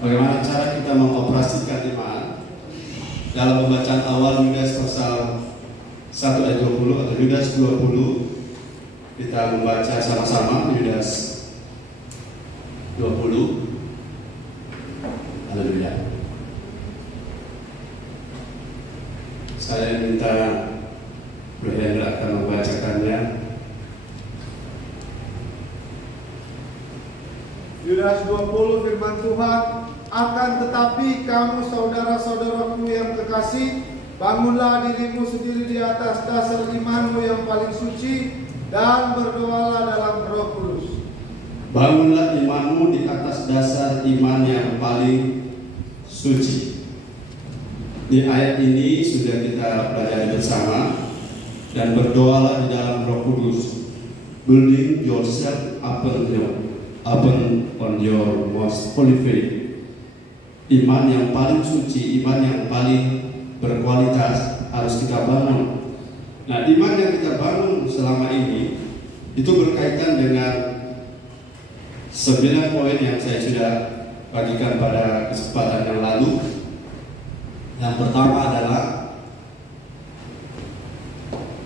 Bagaimana cara kita mengoperasikan iman? Dalam pembacaan awal Yudas pasal 1 ayat 20 atau Yudas 20, kita membaca sama-sama Yudas 20. Haleluya. Saya minta Bro Hendra akan membacakannya. Yudas 20 firman Tuhan, akan tetapi kamu saudara-saudaraku yang kekasih, bangunlah dirimu sendiri di atas dasar imanmu yang paling suci dan berdoalah dalam Roh Kudus. Bangunlah imanmu di atas dasar iman yang paling suci. Di ayat ini sudah kita pelajari bersama, dan berdoalah di dalam Roh Kudus. Building yourself upon your most holy faith. Iman yang paling suci, iman yang paling berkualitas harus kita bangun. Nah, iman yang kita bangun selama ini itu berkaitan dengan 9 poin yang saya sudah bagikan pada kesempatan yang lalu. Yang pertama adalah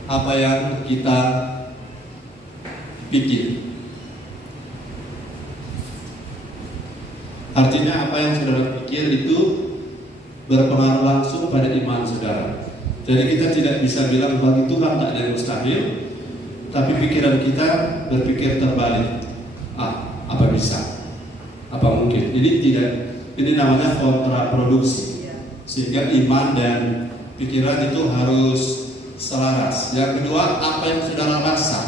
apa yang kita pikir. Artinya apa yang saudara pikir itu berpengaruh langsung pada iman saudara. Jadi kita tidak bisa bilang bagi Tuhan tak ada yang mustahil, tapi pikiran kita berpikir terbalik. Apa bisa? Apa mungkin? Ini namanya kontraproduksi. Sehingga iman dan pikiran itu harus selaras. Yang kedua, apa yang saudara rasa?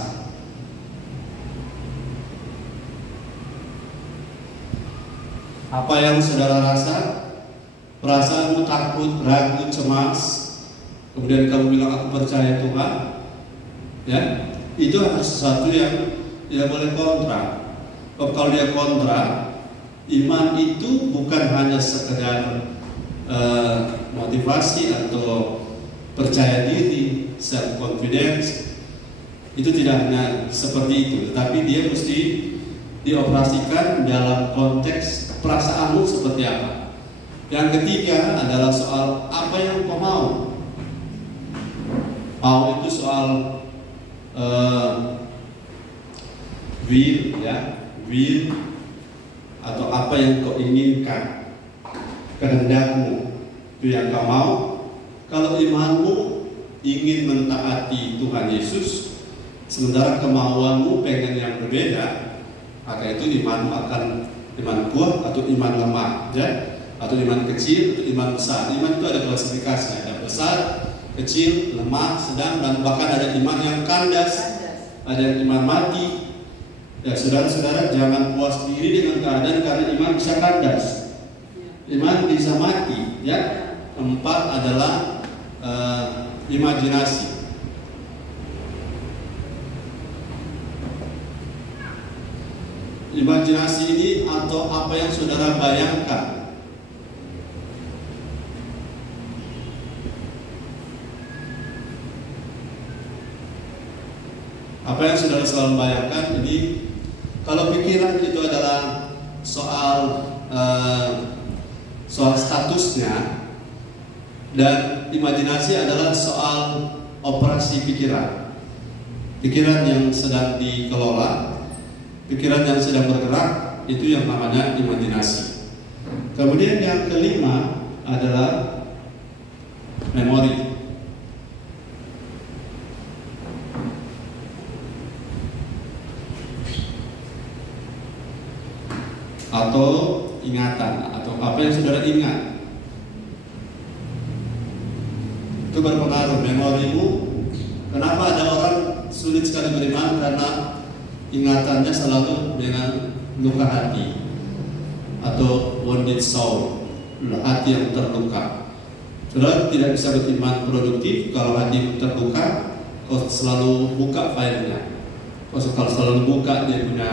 Apa yang saudara rasa? Perasaanmu takut, ragu, cemas, kemudian kamu bilang aku percaya Tuhan, ya, itu harus sesuatu yang tidak boleh kontra. Kalau dia kontra, iman itu bukan hanya sekedar motivasi atau percaya diri, self confidence. Itu tidak hanya seperti itu, tetapi dia mesti dioperasikan dalam konteks perasaanmu seperti apa. Yang ketiga adalah soal apa yang kau mau. Mau itu soal will, ya, will atau apa yang kau inginkan, kehendakmu itu yang kau mau. Kalau imanmu ingin mentaati Tuhan Yesus, sementara kemauanmu pengen yang berbeda, maka itu imanmu akan iman kuat atau iman lemah, ya, atau iman kecil atau iman besar. Iman itu ada klasifikasi, ada besar, kecil, lemah, sedang, dan bahkan ada iman yang kandas, ada yang iman mati. Ya, saudara-saudara, jangan puas diri dengan keadaan karena iman bisa kandas, iman bisa mati, ya. Keempat adalah imajinasi. Imajinasi ini atau apa yang saudara bayangkan. Apa yang saudara selalu bayangkan ini, kalau pikiran itu adalah soal statusnya, dan imajinasi adalah soal operasi pikiran. Pikiran yang sedang dikelola, pikiran yang sedang bergerak, itu yang namanya imajinasi. Kemudian yang kelima adalah memori atau ingatan, atau apa yang saudara ingat. Itu berpengaruh memorimu. Kenapa ada orang sulit sekali beriman? Karena ingatannya selalu dengan luka hati atau wounded soul, hati yang terluka. Saudara tidak bisa beriman produktif kalau hati terluka. Kau selalu buka filenya, kau selalu buka dia punya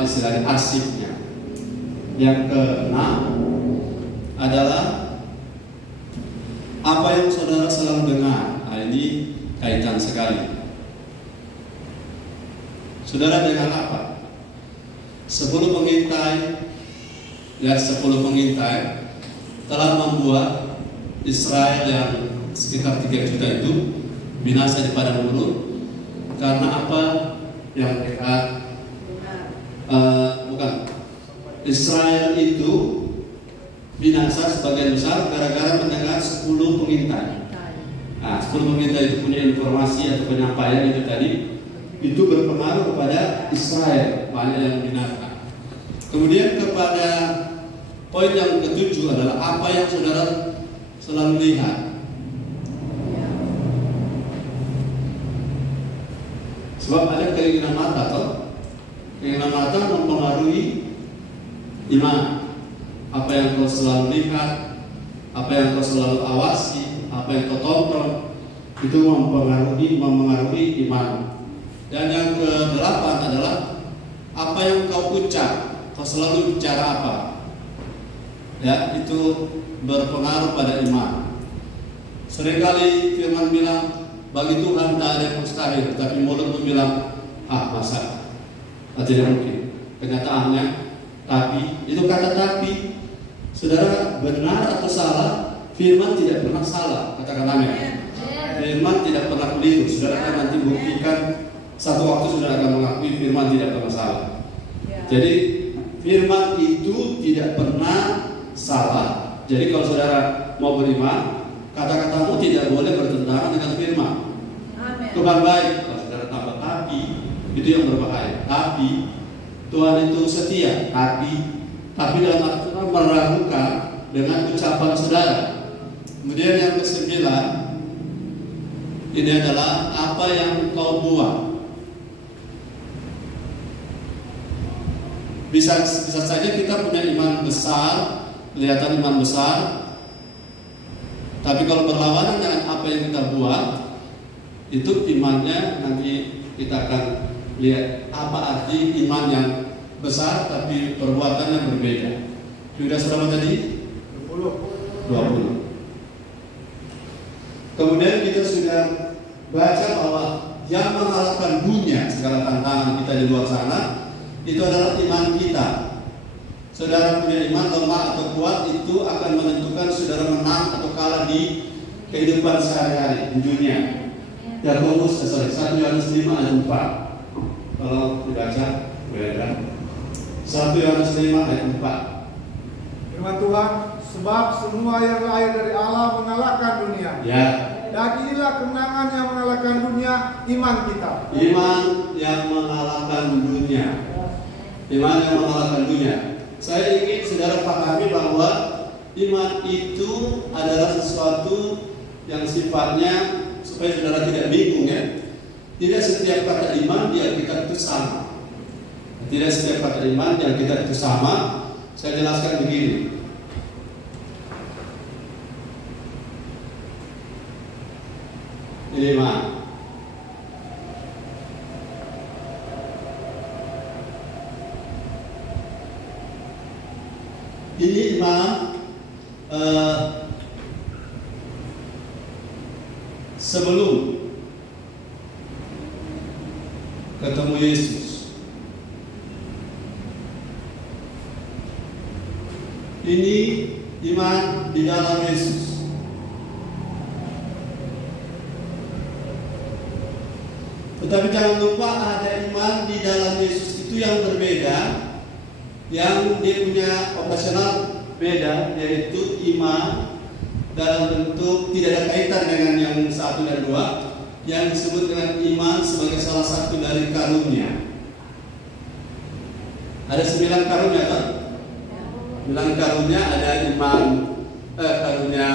istilahnya arsipnya. Yang keenam adalah apa yang saudara selalu dengar. Ini kaitan sekali. Saudara dengar apa? Sebelum mengintai ya 10 pengintai telah membuat Israel yang sekitar 3 juta itu binasa di padang gurun. Karena apa yang mereka bukan, Israel itu binasa sebagian besar gara-gara mendengar 10 pengintai. Nah, 10 pengintai itu punya informasi atau penyampaian itu tadi, itu berpengaruh kepada Israel, banyak yang binasa. Kemudian kepada poin yang ketujuh adalah apa yang saudara selalu lihat. Sebab ada keinginan mata, toh keinginan mata mempengaruhi iman. Apa yang kau selalu lihat, apa yang kau selalu awasi, apa yang kau tonton, itu mempengaruhi iman. Dan yang ke-8 adalah apa yang kau ucap, kau selalu bicara apa, ya, itu berpengaruh pada iman. Seringkali firman bilang bagi Tuhan tak ada yang mustahil, tapi mulutmu bilang masa tidak mungkin. Kenyataannya tapi, itu kata tapi, saudara, benar atau salah, firman tidak pernah salah, katakan amin. Firman tidak pernah keliru. Saudara akan nanti buktikan satu waktu, saudara akan mengakui firman tidak pernah salah. Jadi firman itu tidak pernah salah. Jadi kalau saudara mau beriman, kata-katamu tidak boleh bertentangan dengan firman. Tuhan baik. Kalau saudara tambah tapi, itu yang berbahaya. Tapi Tuhan itu setia. Tapi dalam artian meragukan dengan ucapan saudara. Kemudian yang ke-9, ini adalah apa yang kau buat. Bisa saja kita punya iman besar, kelihatan iman besar, tapi kalau berlawanan dengan apa yang kita buat, itu imannya nanti kita akan lihat apa arti iman yang besar tapi perbuatannya berbeda. Sudah berapa tadi? 20. Kemudian kita sudah baca bahwa yang mengalahkan dunia, segala tantangan kita di luar sana, itu adalah iman kita. Saudara punya iman lemah atau kuat, itu akan menentukan saudara menang atau kalah di kehidupan sehari-hari di dunia. Yakobus 1 Yohanes 5 ayat 4. Kalau dibaca, beda. 1 Yohanes 5 ayat 4. Firman Tuhan, sebab semua yang lahir dari Allah mengalahkan dunia. Ya. Dan inilah kemenangan yang mengalahkan dunia, iman kita. Iman yang mengalahkan dunia. Iman yang mengalahkan dunia. Saya ingin saudara pahami bahwa iman itu adalah sesuatu yang sifatnya, supaya saudara tidak bingung ya. Tidak setiap kata iman di Alkitab itu sama. Tidak setiap kata iman di Alkitab itu sama. Saya jelaskan begini. Iman. Ini iman sebelum ketemu Yesus. Ini iman di dalam Yesus. Tetapi jangan lupa ada iman di dalam Yesus itu yang berbeda, yang dia punya operasional beda, yaitu iman dalam bentuk tidak ada kaitan dengan yang 1 dan 2, yang disebut dengan iman sebagai salah satu dari karunia. Ada 9 karunia kan? 9 karunia, ada iman, karunia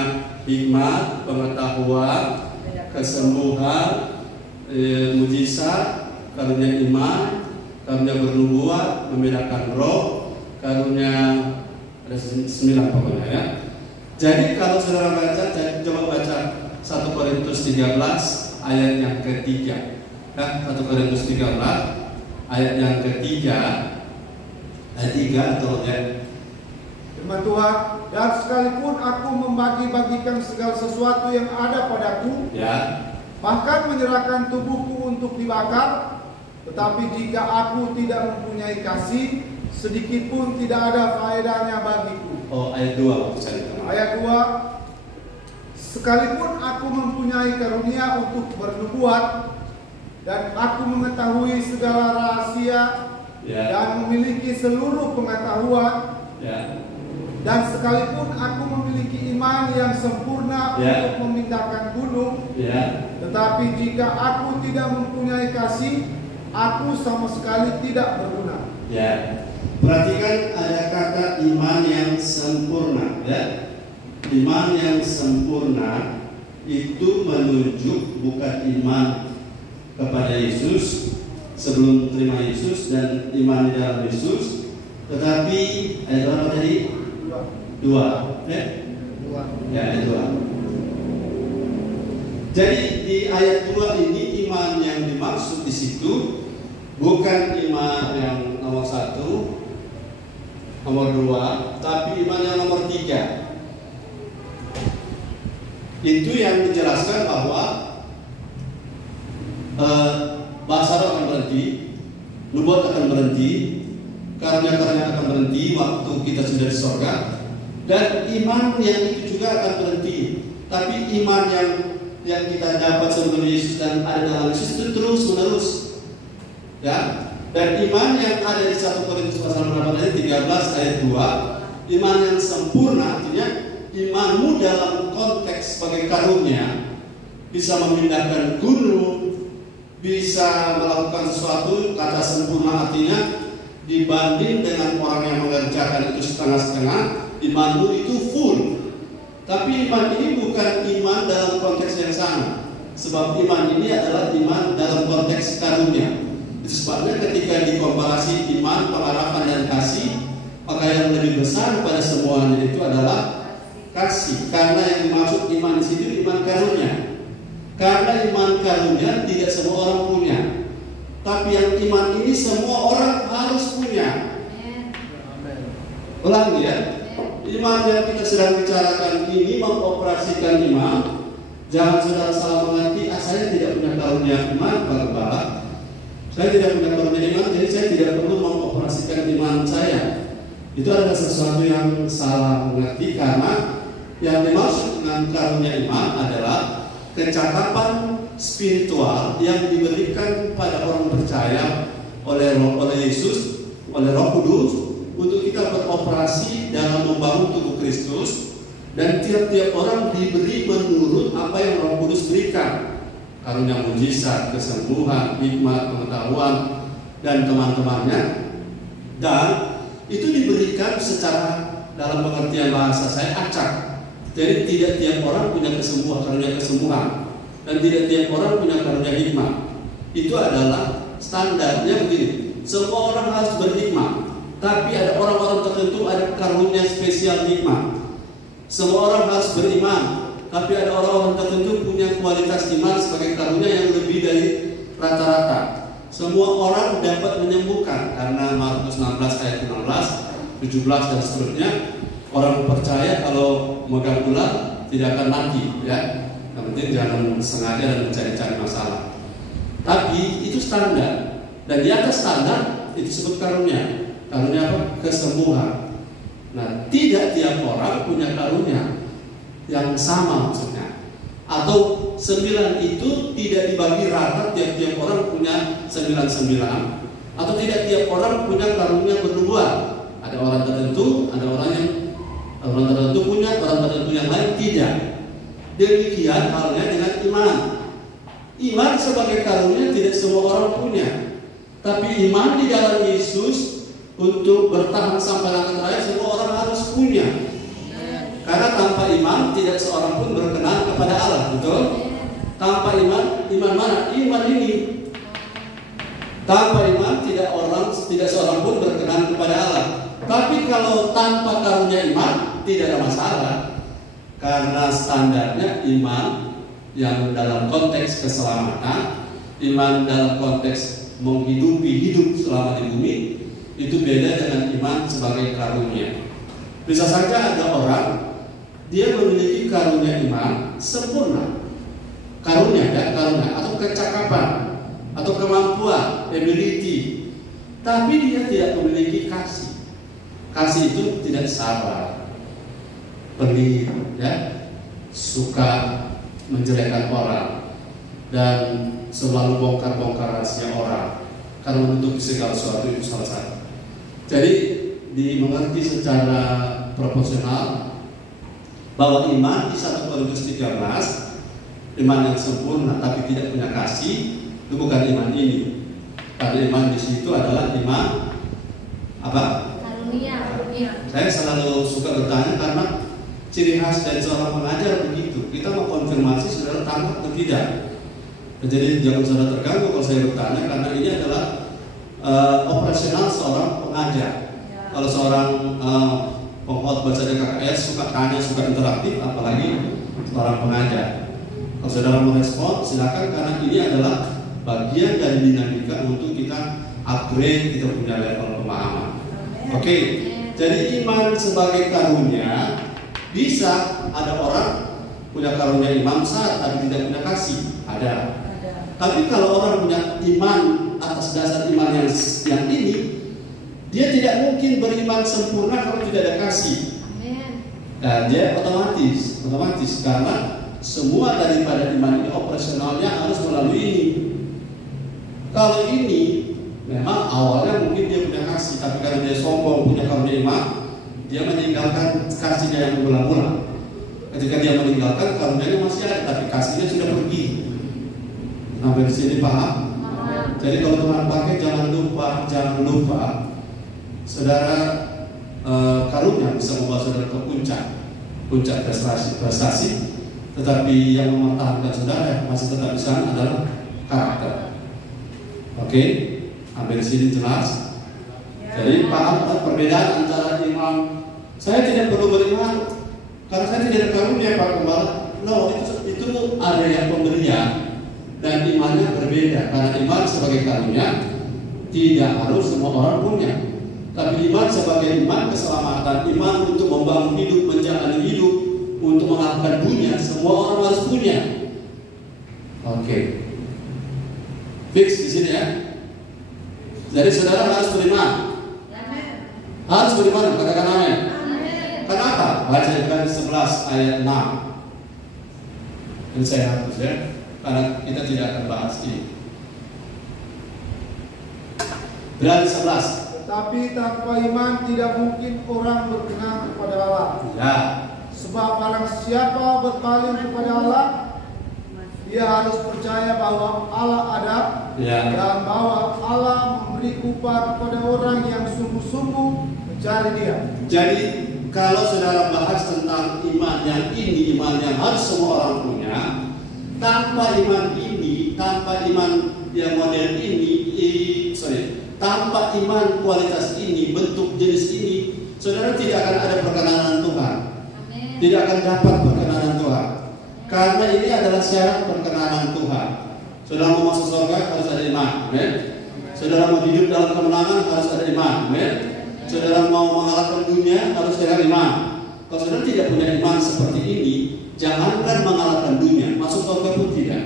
hikmat, pengetahuan, kesembuhan, mujizat, karunia iman, karunia bernubuat, membedakan roh, karunia, ada 9 pokoknya ya. Jadi kalau saudara baca, coba baca 1 Korintus 13 ayat yang ketiga. 1 Korintus 13 ayat yang ketiga, ayat 3 atau ya. Firman Tuhan, dan sekalipun aku membagi-bagikan segala sesuatu yang ada padaku, Ya. bahkan menyerahkan tubuhku untuk dibakar, tetapi jika aku tidak mempunyai kasih, sedikit pun tidak ada faedahnya bagiku. Oh, ayat 2 saya. Ayat 2, sekalipun aku mempunyai karunia untuk bernubuat dan aku mengetahui segala rahasia dan memiliki seluruh pengetahuan, dan sekalipun aku memiliki iman yang sempurna untuk memindahkan gunung, tetapi jika aku tidak mempunyai kasih, aku sama sekali tidak berguna. Perhatikan ada kata iman yang sempurna, Iman yang sempurna itu menunjuk bukan iman kepada Yesus sebelum terima Yesus dan iman di dalam Yesus, tetapi ayat berapa tadi? 2. Ayat 2. Jadi di ayat 2 ini iman yang dimaksud di situ bukan iman yang nomor 1, nomor 2, tapi iman yang nomor 3. Itu yang dijelaskan bahwa bahasa roh akan berhenti, nubuat akan berhenti, karunia-karunia akan berhenti waktu kita sudah di sorga, dan iman yang itu juga akan berhenti. Tapi iman yang kita dapat sebelum Yesus dan ada dalam Yesus itu terus menerus, Dan iman yang ada di 1 Korintus pasal 13 ayat 2, iman yang sempurna artinya imanmu dalam konteks sebagai karunia bisa memindahkan gunung, bisa melakukan sesuatu. Kata sempurna artinya dibanding dengan orang yang mengerjakan itu setengah-setengah, imanmu itu full. Tapi iman ini bukan iman dalam konteks yang sama, sebab iman ini adalah iman dalam konteks karunia. Itu sebabnya ketika dikomparasi iman, pengharapan dan kasih, maka yang lebih besar pada semuanya itu adalah kasih, karena yang dimaksud iman di situ iman karunia. Karena iman karunia tidak semua orang punya, tapi yang iman ini semua orang harus punya. Ulangi iman yang kita sedang bicarakan ini mengoperasikan iman. Jangan saudara salah mengerti, saya tidak punya karunia iman, Pak Gembala. Saya tidak punya karunia iman, jadi saya tidak perlu mengoperasikan iman saya. Itu adalah sesuatu yang salah mengerti, karena yang dimaksud dengan karunia iman adalah kecakapan spiritual yang diberikan pada orang percaya oleh Yesus, oleh Roh Kudus, untuk kita beroperasi dalam membangun tubuh Kristus, dan tiap-tiap orang diberi menurut apa yang Roh Kudus berikan. Karunia mujizat, kesembuhan, hikmat, pengetahuan, dan teman-temannya. Dan itu diberikan secara dalam pengertian bahasa saya acak. Jadi tidak tiap orang punya karunia kesembuhan, dan tidak tiap orang punya karunia hikmat. Itu adalah standarnya begini. Semua orang harus berhikmat, tapi ada orang-orang tertentu ada karunia spesial hikmat. Semua orang harus beriman, tapi ada orang-orang tertentu punya kualitas iman sebagai karunia yang lebih dari rata-rata. Semua orang dapat menyembuhkan, karena Markus 16 ayat 16, 17 dan seterusnya. Orang percaya kalau megang ular tidak akan mati, Yang penting jangan sengaja dan mencari-cari masalah. Tapi itu standar, dan di atas standar itu disebut karunia. Karunia apa? Kesembuhan. Nah, tidak tiap orang punya karunia yang sama maksudnya. Atau 9 itu tidak dibagi rata, tiap-tiap orang punya 9. Atau tidak tiap orang punya karunia bernubuat. Ada orang tertentu, ada orang tertentu punya, orang tertentu yang lain tidak. Demikian halnya dengan iman. Iman sebagai karunia tidak semua orang punya, tapi iman di dalam Yesus untuk bertahan sampai akhir hayat semua orang harus punya. Karena tanpa iman tidak seorang pun berkenan kepada Allah, betul? Tanpa iman mana? Iman ini. Tanpa iman tidak seorang pun berkenan kepada Allah. Tapi kalau tanpa karunia iman tidak ada masalah, karena standarnya iman yang dalam konteks keselamatan, iman dalam konteks menghidupi hidup selama di bumi, itu beda dengan iman sebagai karunia. Bisa saja ada orang dia memiliki karunia iman sempurna, karunia atau kecakapan atau kemampuan, ability, tapi dia tidak memiliki kasih. Kasih itu tidak sabar, pelit, ya, suka menjelekkan orang, dan selalu bongkar-bongkar rahasia orang karena menutupi segala sesuatu. Itu salah satu. Jadi dimengerti secara proporsional bahwa iman di 1 Korintus 13, iman yang sempurna tapi tidak punya kasih, itu bukan iman ini. Karena iman di situ adalah iman apa? Karunia. Saya selalu suka bertanya karena ciri khas dari seorang pengajar begitu. Kita mau konfirmasi saudara tangkap atau tidak. Jadi jangan saudara terganggu kalau saya bertanya, karena ini adalah operasional seorang pengajar. Kalau seorang pengkhotbah baca KKS suka tanya, suka interaktif, apalagi seorang pengajar. Kalau saudara mau respon silakan, karena ini adalah bagian dari dinamika untuk kita upgrade, kita punya level pemahaman. Oke, jadi iman sebagai karunia. Bisa ada orang punya karunia iman besar tapi tidak punya kasih, ada. Tapi kalau orang punya iman atas dasar iman yang ini, dia tidak mungkin beriman sempurna kalau tidak ada kasih. Nah, dia otomatis karena semua daripada iman ini operasionalnya harus melalui ini. Kalau ini memang awalnya mungkin dia punya kasih, tapi karena dia sombong punya karunia iman, dia meninggalkan kasihnya yang berulang-ulang. Ketika dia meninggalkan, karunianya masih ada, tapi kasihnya sudah pergi. Sampai di sini paham? Jadi kalau Tuhan pakai, jangan lupa, saudara, karunia bisa membawa saudara ke puncak prestasi, tetapi yang mempertahankan saudara masih tetap di sana adalah karakter. Oke, sampai di sini jelas. Jadi paham perbedaan antara iman. Saya tidak perlu beriman karena saya tidak ada karunia, Pak Gembala. No, itu area pemberian dan imannya berbeda. Karena iman sebagai karunia tidak harus semua orang punya. Tapi iman sebagai iman keselamatan, iman untuk membangun hidup, menjalani hidup, untuk melakukan dunia, semua orang harus punya. Oke. Fix di sini ya. Jadi saudara harus beriman. Harus beriman, katakan amin. Kenapa? Baca Ibrani 11 ayat 6. Ini saya hapus ya, karena kita tidak akan bahas ini. Ibrani 11. Tetapi tanpa iman tidak mungkin orang berkenan kepada Allah. Ya. Sebab barang siapa berpaling kepada Allah, dia harus percaya bahwa Allah ada, ya, dan bahwa Allah memberi upah kepada orang yang sungguh-sungguh mencari Dia. Jadi kalau saudara bahas tentang iman yang ini, iman yang harus semua orang punya, tanpa iman ini, tanpa iman yang modern ini, tanpa iman kualitas ini, bentuk jenis ini, saudara tidak akan ada perkenanan Tuhan. Amen. Tidak akan dapat perkenanan Tuhan. Karena ini adalah syarat perkenanan Tuhan. Saudara mau masuk surga harus ada iman. Amen. Saudara mau hidup dalam kemenangan harus ada iman. Amen. Saudara mau mengalahkan dunia harus ada iman. Kalau saudara tidak punya iman seperti ini, jangankan mengalahkan dunia, masuk surga pun tidak.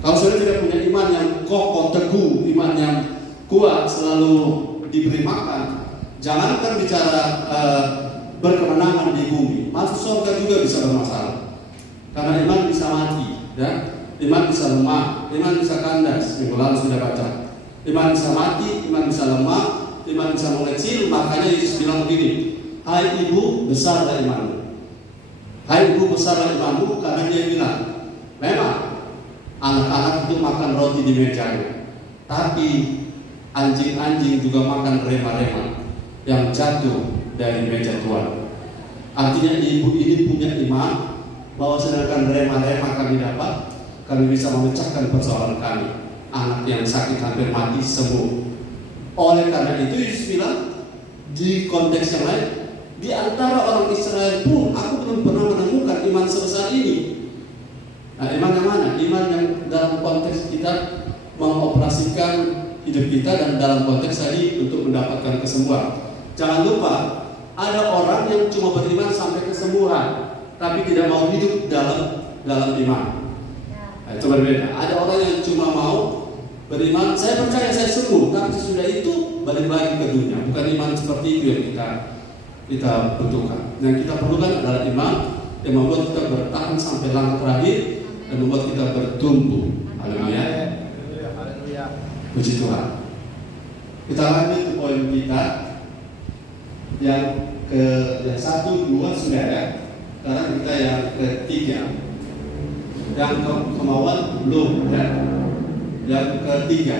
Kalau saudara tidak punya iman yang kokoh, teguh, iman yang kuat, selalu diberi makan, jangankan bicara berkemenangan di bumi, masuk surga juga bisa bermasalah. Karena iman bisa mati, ya. Iman bisa lemah, iman bisa kandas. Minggu lalu sudah baca. Iman bisa mati, iman bisa lemah, iman bisa mengecil. Makanya Yesus bilang begini, hai ibu, besarlah imanmu. Hai ibu, besarlah imanmu, karena dia bilang, memang anak-anak itu makan roti di mejanya, tapi anjing-anjing juga makan rema-rema yang jatuh dari meja Tuhan. Artinya ibu ini punya iman bahwa sedangkan rema-rema kami dapat, kami bisa memecahkan persoalan kami. Anak yang sakit hampir mati sembuh. Oleh karena itu Yesus bilang di konteks yang lain, di antara orang Israel pun aku belum pernah menemukan iman sebesar ini. Nah, iman yang mana? Iman yang dalam konteks kita mengoperasikan hidup kita dan dalam konteks tadi untuk mendapatkan kesembuhan. Jangan lupa, ada orang yang cuma beriman sampai kesembuhan, tapi tidak mau hidup dalam iman. Nah, itu berbeda. Ada orang yang cuma mau beriman, saya percaya saya sembuh, tapi sesudah itu balik lagi ke dunia. Bukan iman seperti itu yang kita butuhkan. Yang kita perlukan adalah iman yang membuat kita bertahan sampai langkah terakhir dan membuat kita bertumbuh. Haleluya. Puji Tuhan. Kita lanjut ke poin kita yang satu, dua sudah ya. Sekarang kita yang ketiga. Yang kemauan belum ya. Yang ketiga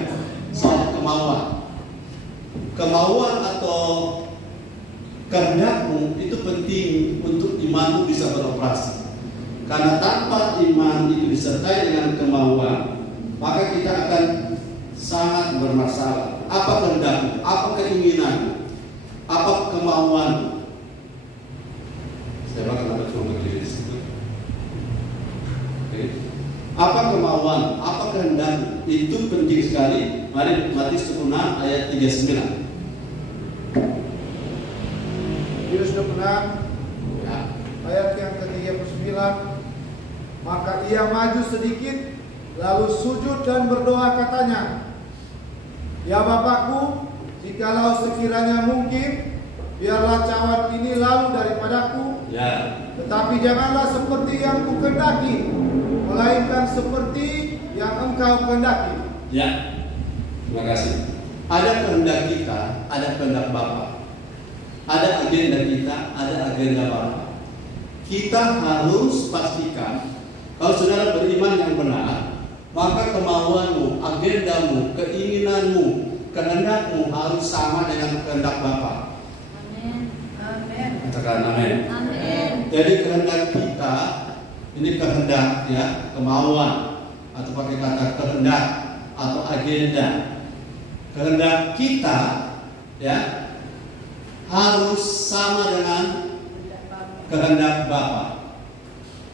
soal kemauan. Kemauan atau kehendakmu itu penting untuk imanmu bisa beroperasi. Karena tanpa iman itu disertai dengan kemauan, maka kita akan sangat bermasalah. Apa kehendakmu? Apa keinginanmu? Apa kemauanmu? Saya bakal ada cuma di situ. Okay. Apa kemauan? Apa kehendakmu? Itu penting sekali. Mari Matius 6 ayat 39. Matius 26 ayat yang ke-39. Maka ia maju sedikit, lalu sujud dan berdoa katanya, Ya Bapakku, jikalau sekiranya mungkin, biarlah cawan ini lalu daripadaku, tetapi janganlah seperti yang kukehendaki, melainkan seperti yang Engkau kehendaki. Ya, terima kasih. Ada kehendak kita, ada kehendak Bapa. Ada agenda kita, ada agenda Bapa. Kita harus pastikan kalau saudara beriman yang benar, maka kemauanmu, agendamu, keinginanmu, kehendakmu harus sama dengan kehendak Bapa. Amin. Amin. Katakan amin. Amin. Jadi kehendak kita ini kehendak ya, kemauan atau pakai kata kehendak atau agenda. Kehendak kita ya harus sama dengan kehendak Bapa.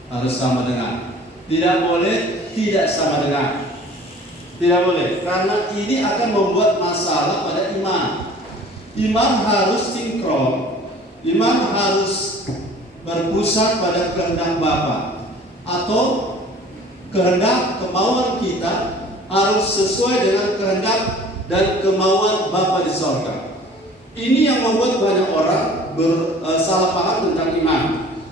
Harus sama dengan. Tidak boleh tidak sama dengan. Tidak boleh, karena ini akan membuat masalah pada iman. Iman harus sinkron. Iman harus berpusat pada kehendak Bapa, atau kehendak kemauan kita harus sesuai dengan kehendak dan kemauan Bapa di sorga. Ini yang membuat banyak orang bersalah paham tentang iman.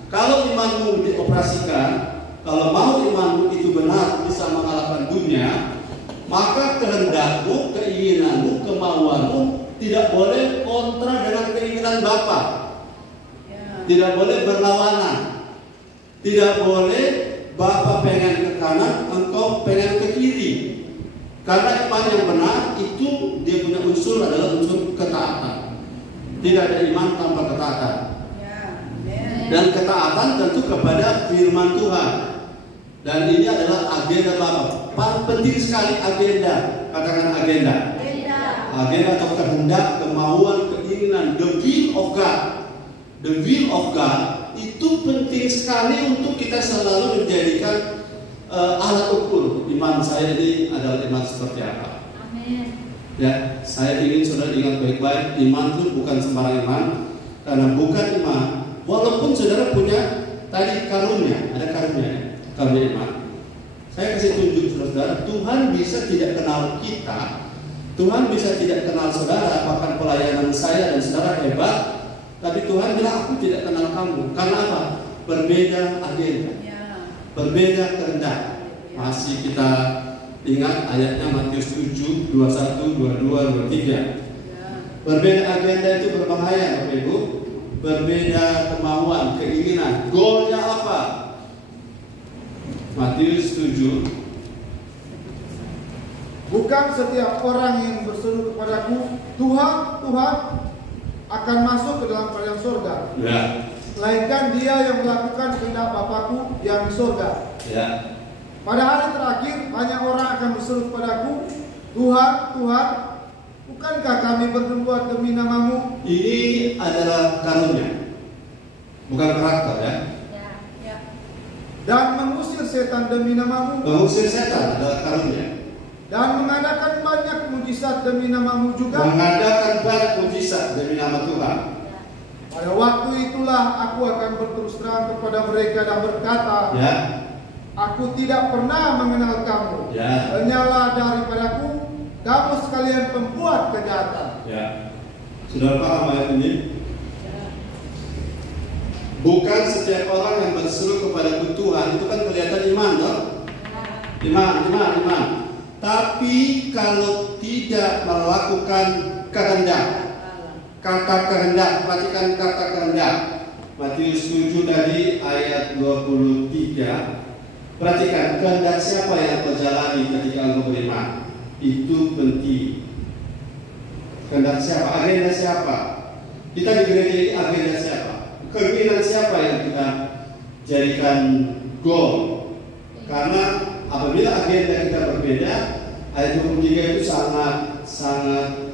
Kalau imanmu dioperasikan, kalau mau imanmu itu benar bisa mengalahkan dunia, maka kehendakmu, keinginanmu, kemauanmu tidak boleh kontra dengan keinginan Bapa. Tidak boleh berlawanan. Tidak boleh Bapa pengen ke kanan, engkau pengen ke kiri. Karena iman yang benar itu dia punya unsur adalah unsur ketaatan. Tidak ada iman tanpa ketaatan. Dan ketaatan tentu kepada firman Tuhan. Dan ini adalah agenda Bapa. Paling penting sekali agenda. Katakan agenda. Agenda atau kehendak, kemauan, keinginan, the will of God. The will of God itu penting sekali untuk kita selalu menjadikan alat ukur iman saya ini adalah iman seperti apa. Amin. Ya, saya ingin saudara ingat baik-baik, iman itu bukan sembarang iman, karena bukan iman. Walaupun saudara punya tadi karunia, ada karunia iman. Saya kasih tunjuk saudara, Tuhan bisa tidak kenal kita, Tuhan bisa tidak kenal saudara, bahkan pelayanan saya dan saudara hebat, tapi Tuhan bilang aku tidak kenal kamu. Karena apa? Berbeda agenda, berbeda kehendak. Masih kita ingat ayatnya Matius 7, 21, 22, 23. Berbeda agenda itu berbahaya Bapak Ibu. Berbeda kemauan, keinginan, goalnya apa? Matius 7. Bukan setiap orang yang berseru kepadaku, Tuhan, Tuhan, akan masuk ke dalam kerajaan surga. Ya. Melainkan dia yang melakukan kehendak Bapakku yang di surga. Ya. Pada hari terakhir banyak orang akan berseru kepadaku, Tuhan, Tuhan, bukankah kami berbuat demi namamu? Ini adalah karunia, bukan karakter ya. Dan mengusir setan demi namamu. Mengusir setan adalah karunia. Dan mengadakan banyak mujizat demi namamu juga. Mengadakan banyak mujizat demi nama Tuhan. Pada waktu itulah aku akan berterus terang kepada mereka dan berkata, Aku tidak pernah mengenal kamu. Hanyalah daripadaku, kamu sekalian pembuat kejahatan. Ya, sudah paham ayat ini? Bukan setiap orang yang berseru kepada Tuhan itu kan kelihatan iman, toh? Iman. Tapi kalau tidak melakukan kehendak, kata kehendak, perhatikan kata kehendak. Matius 7 tadi ayat 23. Perhatikan kehendak siapa yang kau jalani ketika engkau beriman. Itu penting. Kehendak siapa? Agenda siapa? Kita di gereja ini agenda siapa? Keinginan siapa yang kita jadikan goal? Karena apabila agenda kita berbeda, ayat 23 itu sangat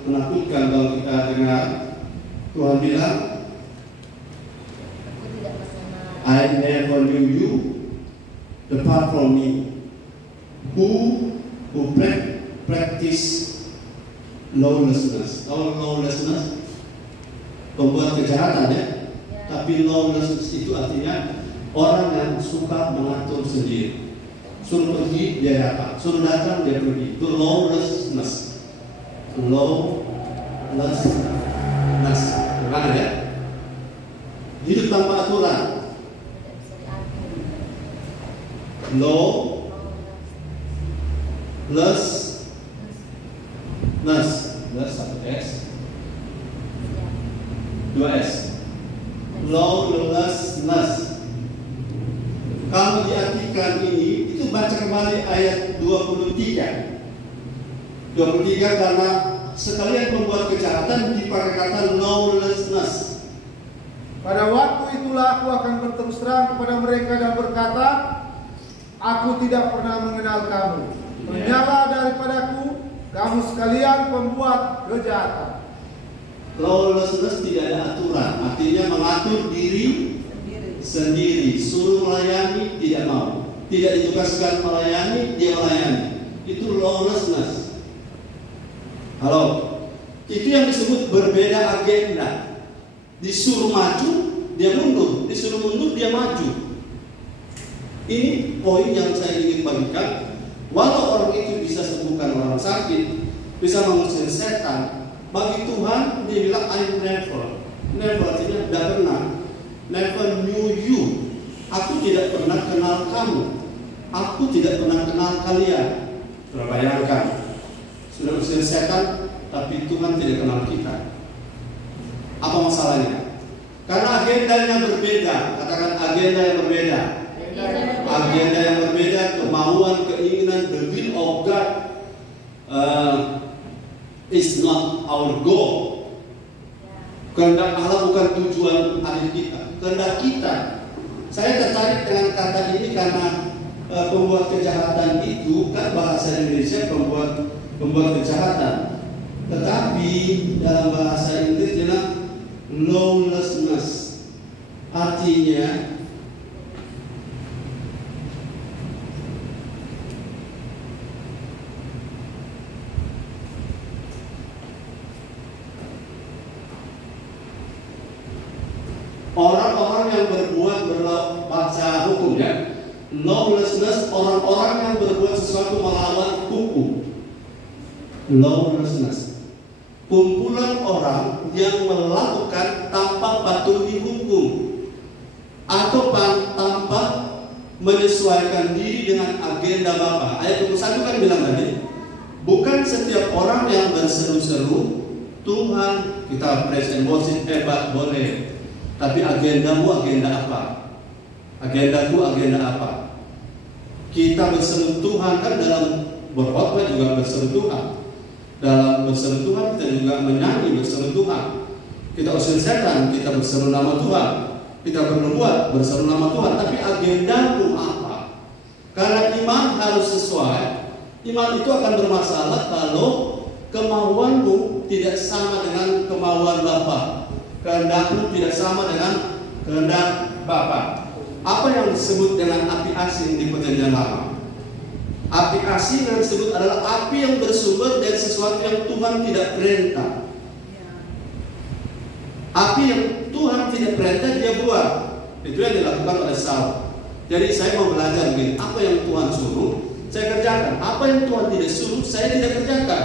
menakutkan kalau kita dengar Tuhan bilang, I never knew you, depart from me. Who practice lawlessness? Lawlessness, pembuat kejahatan ya. Tapi lawlessness itu artinya orang yang suka mengatur sendiri. Suruh pergi dia datang, suruh datang dia pergi. Itu lawlessness. Gimana ya? Hidup tanpa aturan. Lawlessness satu S, dua S. Lawlessness. Kalau diartikan ini, itu baca kembali ayat 23 karena sekalian pembuat kejahatan dipakai kata lawlessness. Pada waktu itulah aku akan berterus terang kepada mereka dan berkata, aku tidak pernah mengenal kamu. Pergilah daripadaku, kamu sekalian pembuat kejahatan. Lawlessness tidak ada aturan, artinya mengatur diri sendiri. Suruh melayani tidak mau, tidak ditugaskan melayani dia melayani. Itu lawlessness. Halo, itu yang disebut berbeda agenda. Disuruh maju dia mundur, disuruh mundur dia maju. Ini poin yang saya ingin bagikan. Walau orang itu bisa sembuhkan orang sakit, bisa mengusir setan, bagi Tuhan dia bilang I never artinya tidak pernah, never knew you. Aku tidak pernah kenal kamu, aku tidak pernah kenal kalian. Sudah bayangkan, sudah usir setan, tapi Tuhan tidak kenal kita. Apa masalahnya? Karena agendanya berbeda. Katakan agenda yang berbeda. Agenda yang berbeda, kemauan, keinginan, the will of God is not our goal. Kehendak Allah bukan tujuan akhir kita. Kehendak kita. Saya tertarik dengan kata ini karena pembuat kejahatan itu kan bahasa Indonesia pembuat kejahatan. Tetapi dalam bahasa Inggris bilang lawlessness, artinya orang-orang yang berbuat bahasa hukum ya. Lawlessness, orang-orang yang berbuat sesuatu melawan hukum. Lawlessness, kumpulan orang yang melakukan tanpa patuhi hukum atau tanpa menyesuaikan diri dengan agenda Bapa. Ayat 21 kan bilang tadi, bukan setiap orang yang berseru-seru Tuhan kita praise and worship hebat boleh. Tapi agendamu agenda apa? Agendaku agenda apa? Kita berseru Tuhan kan dalam berkhotbah juga berseru Tuhan. Dalam berseru Tuhan kita juga menyanyi berseru Tuhan. Kita usir setan, kita berseru nama Tuhan. Kita bernubuat berseru nama Tuhan. Tapi agendamu apa? Karena iman harus sesuai. Iman itu akan bermasalah kalau kemauanmu tidak sama dengan kemauan Bapa. Kehendakmu tidak sama dengan kehendak Bapa. Apa yang disebut dengan api asing di Perjanjian Lama? Api asing yang disebut adalah api yang bersumber dari sesuatu yang Tuhan tidak perintah. Api yang Tuhan tidak perintah dia buat. Itu yang dilakukan oleh Saul. Jadi saya mau belajar begini, apa yang Tuhan suruh saya kerjakan, apa yang Tuhan tidak suruh saya tidak kerjakan.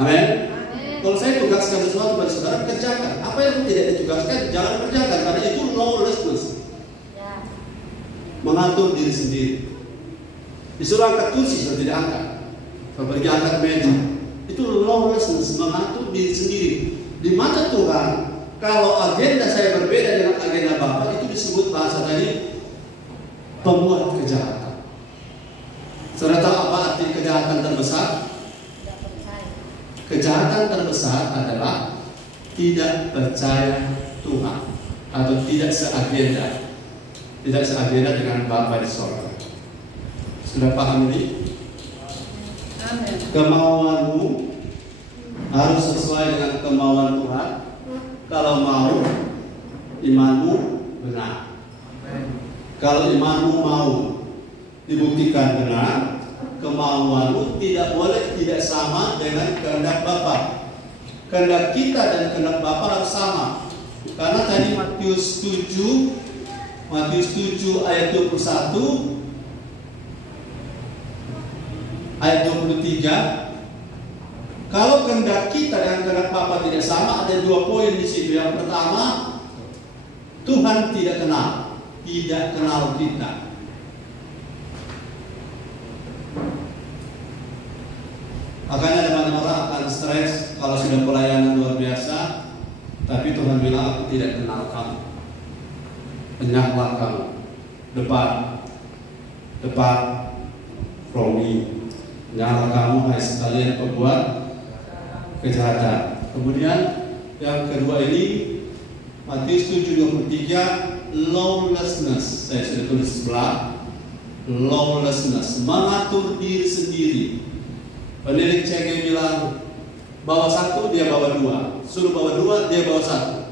Amin. Amin. Kalau saya tugaskan sesuatu pada saudara, kerjakan. Apa yang tidak ditugaskan, jangan kerjakan, karena itu lawlessness. Ya. Mengatur diri sendiri. Disuruh angkat kursi, sudah tidak angkat. Kalau pergi angkat meja, itu lawlessness, mengatur diri sendiri. Di mata Tuhan, kalau agenda saya berbeda dengan agenda Bapa, itu disebut bahasa tadi pembuat kejahatan. Saudara tahu apa arti kejahatan terbesar? Tidak percaya. Kejahatan terbesar adalah tidak percaya Tuhan atau tidak seagenda. Tidak seagenda dengan Bapa di sorga. Sudah paham ini? Amin. Kemauanmu harus sesuai dengan kemauan Tuhan. Kalau mau, imanmu benar. Kalau imanmu mau dibuktikan benar, kemauanmu tidak boleh tidak sama dengan kehendak Bapa. Kehendak kita dan kehendak Bapa harus sama. Karena tadi Matius 7 ayat 21 ayat 23, kalau kehendak kita dan kehendak Bapa tidak sama, ada dua poin di situ. Yang pertama, Tuhan tidak kenal kita. Makanya ada banyak orang akan stres kalau sudah pelayanan luar biasa, tapi Tuhan bilang, aku tidak kenal kamu. Enyahlah kamu. Depart from me. Enyahlah kamu, hai sekalian pembuat kejahatan. Kemudian yang kedua ini, Matius 7:23, lawlessness. Saya sudah tulis sebelah. Lawlessness, mengatur diri sendiri. Penilik CG bilang, bawa satu, dia bawa dua. Suruh bawa dua, dia bawa satu.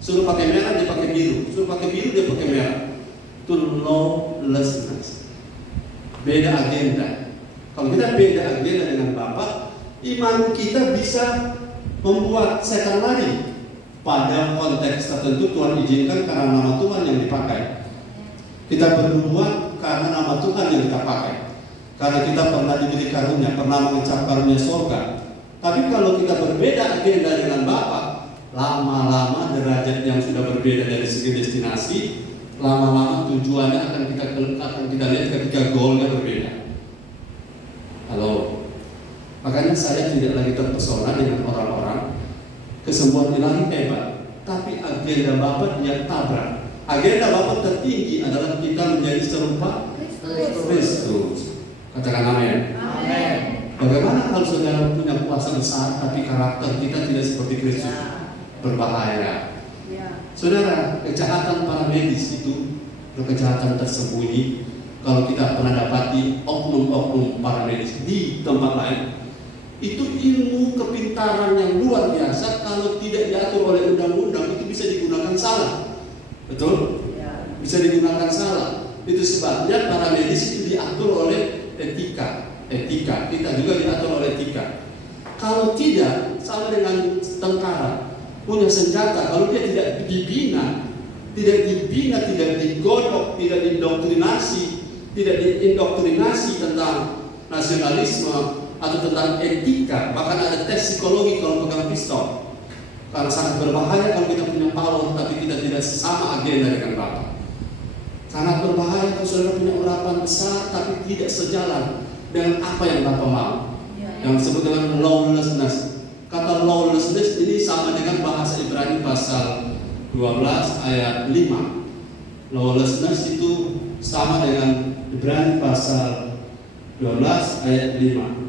Suruh pakai merah, dia pakai biru. Suruh pakai biru, dia pakai merah. Itu lawlessness. Beda agenda. Kalau kita beda agenda dengan Bapa, iman kita bisa membuat setan lari. Pada konteks tertentu Tuhan izinkan karena nama Tuhan yang dipakai. Kita bernubuat karena nama Tuhan yang kita pakai. Karena kita pernah diberi karunia, pernah mengecap karunia surga. Tapi kalau kita berbeda agenda dengan Bapa, lama-lama derajat yang sudah berbeda dari segi destinasi, lama-lama tujuannya akan kita lihat ketika goalnya berbeda. Halo. Makanya saya tidak lagi terpesona dengan orang-orang kesembuhan ilahi hebat, tapi agenda Bapa dia tabrak. Agenda Bapa tertinggi adalah kita menjadi serupa Kristus. Katakan amin. Amin. Bagaimana kalau saudara punya kuasa besar tapi karakter kita tidak seperti Kristus? Berbahaya. Ya. Saudara, kejahatan para medis itu kejahatan tersembunyi. Kalau kita pernah dapati oknum-oknum para medis di tempat lain, itu ilmu kepintaran yang luar biasa. Kalau tidak diatur oleh undang-undang, itu bisa digunakan salah. Betul? Ya. Bisa digunakan salah. Itu sebabnya para medis itu diatur oleh etika. Kita juga diatur oleh etika. Kalau tidak, sama dengan tentara punya senjata. Kalau dia tidak dibina, tidak digodok, tidak diindoktrinasi tentang nasionalisme atau tentang etika, bahkan ada tes psikologi kalau pegang pistol. Karena sangat berbahaya kalau kita punya power tapi kita tidak sama agenda dengan Bapa. Sangat berbahaya kalau saudara punya urapan besar tapi tidak sejalan dengan apa yang Bapa mau. Yang disebut dengan lawlessness. Kata lawlessness ini sama dengan bahasa Ibrani pasal 12 ayat 5. Lawlessness itu sama dengan Ibrani pasal 12 ayat 5.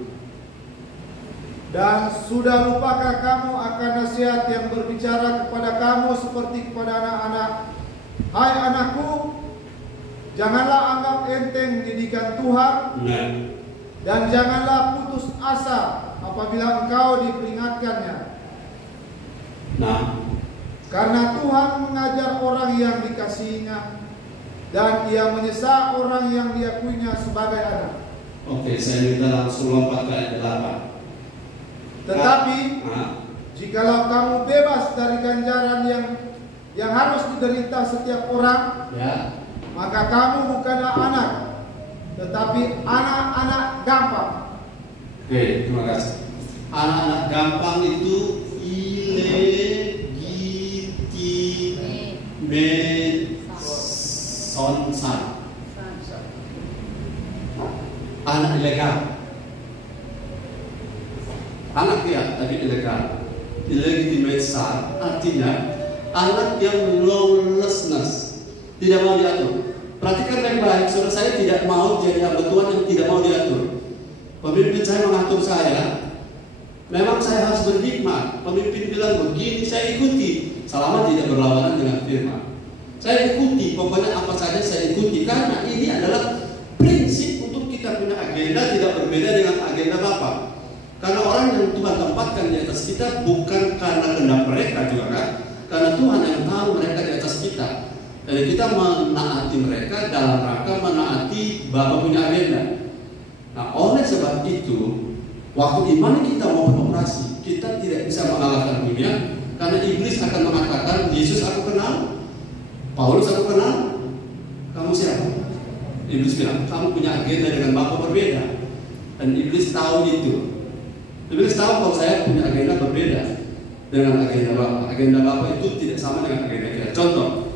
Dan sudah lupakah kamu akan nasihat yang berbicara kepada kamu seperti kepada anak-anak? Hai anakku, janganlah anggap enteng didikan Tuhan, dan janganlah putus asa apabila engkau diperingatkannya. Karena Tuhan mengajar orang yang dikasihinya, dan Ia menyesa orang yang diakuinya sebagai anak. Oke, saya minta langsung lompat ke ayat 8. Tetapi jikalau kamu bebas dari ganjaran yang harus diderita setiap orang, maka kamu bukanlah anak, tetapi anak-anak gampang. Oke, terima kasih. Anak-anak gampang itu sonsan. Anak ilegal. Anak ya, tapi ilegal. Illegitimate son, artinya anak yang lawlessness, tidak mau diatur. Perhatikan baik-baik, saudara, saya tidak mau jadi hamba Tuhan yang tidak mau diatur. Pemimpin saya mengatur saya, memang saya harus berhikmat. Pemimpin bilang begini, saya ikuti, selama tidak berlawanan dengan firman. Saya ikuti, pokoknya apa saja saya ikuti, karena ini adalah prinsip untuk kita punya agenda tidak berbeda dengan agenda Bapa. Karena orang yang Tuhan tempatkan di atas kita bukan karena kehendak mereka juga kan, karena Tuhan yang tahu mereka di atas kita. Jadi kita menaati mereka dalam rangka menaati Bapa punya agenda. Nah, oleh sebab itu, waktu iman kita mau beroperasi, kita tidak bisa mengalahkan dunia, karena iblis akan mengatakan, Yesus aku kenal, Paulus aku kenal, kamu siapa? Iblis bilang, kamu punya agenda dengan Bapa berbeda. Dan iblis tahu itu. Iblis tahu kalau saya punya agenda berbeda dengan agenda Bapa. Agenda Bapa itu tidak sama dengan agenda kita. Contoh,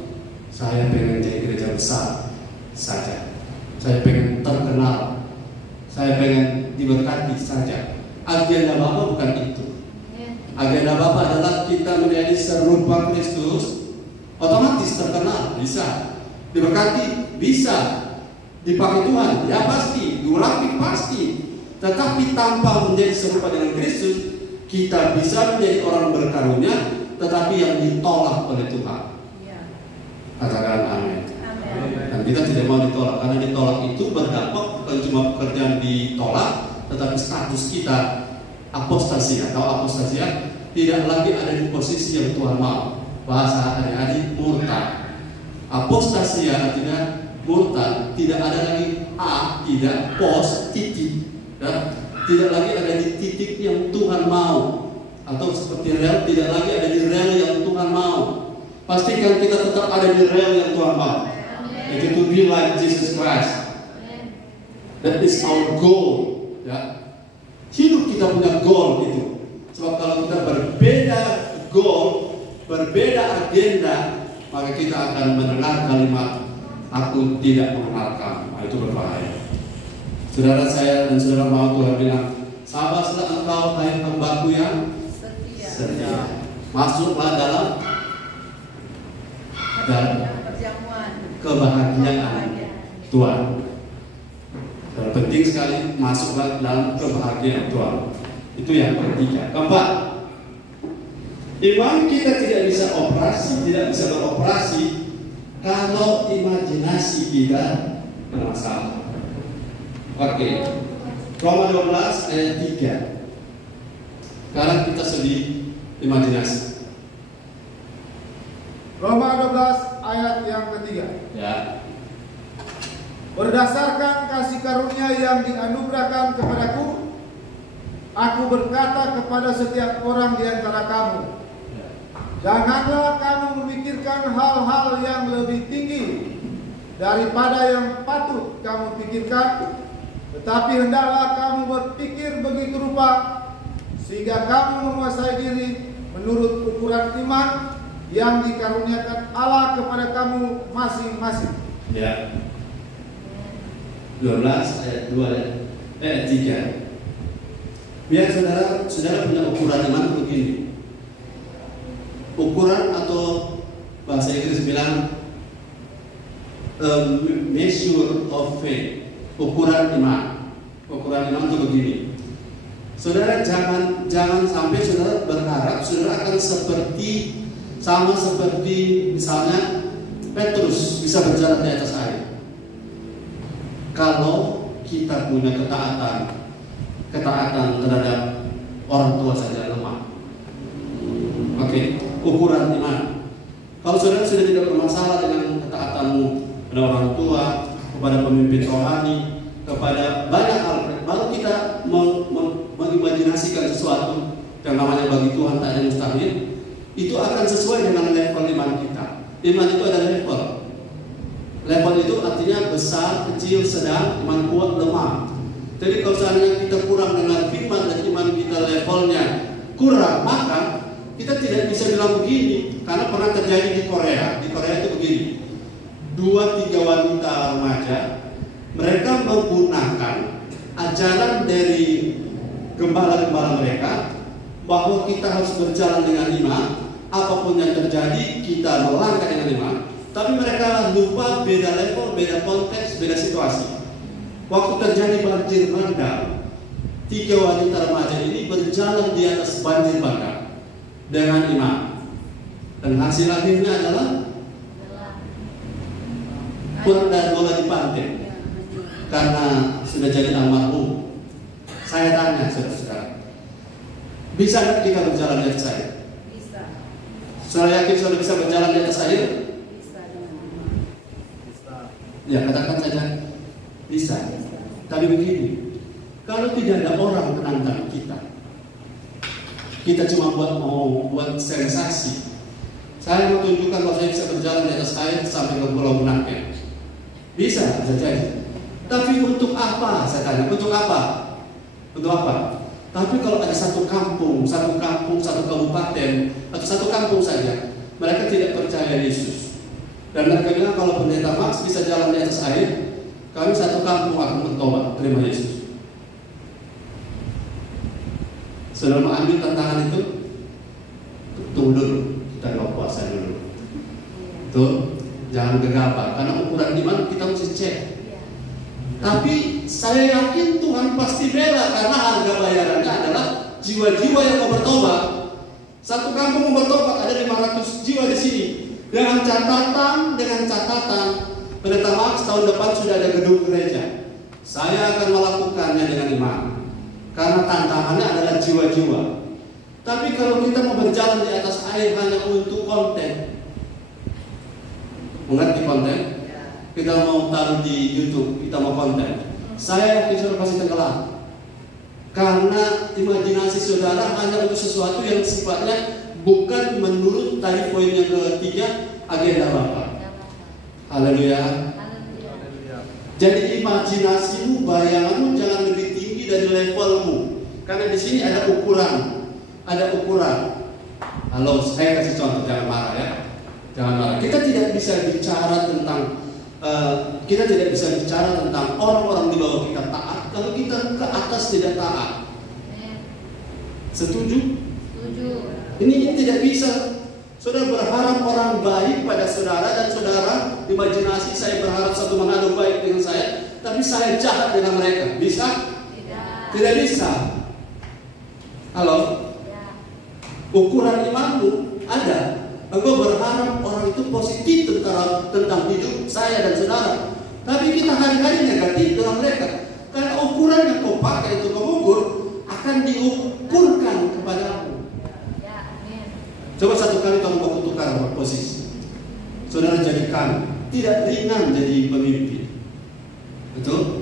saya pengen jadi gereja besar saja. Saya pengen terkenal. Saya pengen diberkati saja. Agenda Bapa bukan itu. Agenda Bapa adalah kita menjadi serupa Kristus. Otomatis terkenal, bisa. Diberkati, bisa. Dipakai Tuhan, ya pasti. Diurapi, pasti. Tetapi tanpa menjadi serupa dengan Kristus, kita bisa menjadi orang berkarunia, tetapi yang ditolak oleh Tuhan. Katakan amin. Dan kita tidak mau ditolak, karena ditolak itu berdampak bukan cuma pekerjaan ditolak, tetapi status kita apostasia atau apostasia tidak lagi ada di posisi yang Tuhan mau. Bahasa adik-adik murtad. Apostasia artinya murtad, tidak ada lagi tidak pos, titik. Ya, tidak lagi ada di titik yang Tuhan mau, atau seperti rel tidak lagi ada di rel yang Tuhan mau. Pastikan kita tetap ada di rel yang Tuhan mau. Itu to be like Jesus Christ. That is our goal. Ya. Hidup kita punya goal itu. Sebab kalau kita berbeda goal, berbeda agenda, maka kita akan mendengar kalimat aku tidak mengenal kamu. Nah, itu berbahaya. Saudara saya dan saudara mau Tuhan bilang, sabarlah engkau hai hambaku yang setia. Masuklah dalam kebahagiaan Tuhan. Dan penting sekali masuklah dalam kebahagiaan Tuhan. Itu yang ketiga. Keempat, iman kita tidak bisa operasi, tidak bisa beroperasi kalau imajinasi kita bermasalah. Oke, Roma 12 ayat 3. Sekarang kita sedih imajinasi. Roma 12 ayat yang ketiga. Ya. Berdasarkan kasih karunia yang dianugerahkan kepadaku, aku berkata kepada setiap orang di antara kamu, janganlah kamu memikirkan hal-hal yang lebih tinggi daripada yang patut kamu pikirkan, tetapi hendaklah kamu berpikir begitu rupa sehingga kamu menguasai diri menurut ukuran iman yang dikaruniakan Allah kepada kamu masing-masing. Ya. 12 ayat 2 ayat 3. Biar saudara punya ukuran iman begini. Ukuran atau bahasa Inggris bilang measure of faith. Ukuran iman. Ukuran iman itu begini. Saudara jangan sampai saudara berharap saudara akan sama seperti misalnya Petrus bisa berjalan di atas air. Kalau kita punya ketaatan terhadap orang tua saja lemah. Oke, ukuran iman. Kalau saudara sudah tidak bermasalah dengan ketaatanmu kepada orang tua, kepada pemimpin rohani, kepada banyak hal, baru kita mengimajinasikan sesuatu yang namanya bagi Tuhan tak ada yang mustahil, itu akan sesuai dengan level iman kita. Iman itu ada level. Level itu artinya besar, kecil, sedang, iman kuat, lemah. Jadi kalau seandainya kita kurang dengan firman dan iman kita levelnya kurang makan, kita tidak bisa bilang begini, karena pernah terjadi di Korea. Di Korea itu begini, 2-3 wanita remaja, mereka menggunakan ajaran dari gembala-gembala mereka bahwa kita harus berjalan dengan iman, apapun yang terjadi kita melangkah dengan iman. Tapi mereka lupa beda level, beda konteks, beda situasi. Waktu terjadi banjir bandang, 3 wanita remaja ini berjalan di atas banjir bandang dengan iman. Dan hasil akhirnya adalah pulang dan bola di pantai karena sudah jadi almarhum. Saya tanya saudara-saudara, bisa nggak kita berjalan di atas air? Bisa. Saya yakin saudara bisa berjalan di atas air? Ya, katakan saja bisa. Tapi begini, kalau tidak ada orang menantang kita cuma buat sensasi. Saya mau tunjukkan bahwa saya bisa berjalan di atas air sampai ke Pulau Bunaken. Bisa jadi. Tapi untuk apa? Saya tanya, untuk apa? Untuk apa? Tapi kalau ada satu kampung, satu kabupaten, atau satu kampung saja, mereka tidak percaya Yesus. Dan mereka bilang kalau pendeta Max bisa jalan di atas air, kami satu kampung akan bertobat, terima Yesus. Saudara mau ambil tantangan itu? Tunggu dulu, kita doa puasa dulu. Tuh, jangan gegabah, karena ukuran iman kita mesti cek. Tapi saya yakin Tuhan pasti bela, karena harga bayarannya adalah jiwa-jiwa yang mau bertobat. Satu kampung mau bertobat, ada 500 jiwa di sini. Dengan catatan pendeta Max tahun depan sudah ada gedung gereja. Saya akan melakukannya dengan iman, karena tantangannya adalah jiwa-jiwa. Tapi kalau kita mau berjalan di atas air hanya untuk konten, mengerti konten? Kita mau taruh di YouTube, kita mau konten. Saya yakin saudara pasti tenggelam, karena imajinasi saudara hanya untuk sesuatu yang sifatnya bukan menurut tadi poin yang ketiga agenda Bapa. Haleluya. Jadi imajinasimu, bayanganmu jangan lebih tinggi dari levelmu, karena di sini ada ukuran, Halo, saya kasih contoh, jangan marah ya, jangan marah. Kita tidak bisa bicara tentang orang-orang di bawah kita taat kalau kita ke atas tidak taat. Setuju? Setuju. Ini tidak bisa. Saudara berharap orang baik pada saudara, dan saudara imajinasi saya berharap satu menado baik dengan saya, tapi saya jahat dengan mereka. Bisa? Tidak bisa. Halo? Ya. Ukuran imanmu ada. Engkau berharap orang itu positif tentang hidup saya dan saudara, tapi kita hari-hari negatif dengan mereka. Karena ukuran yang kau pakai untuk mengukur akan diukurkan kepadamu. Coba satu kali kamu mau tukar posisi. Saudara jadikan tidak ringan jadi pemimpin. Betul?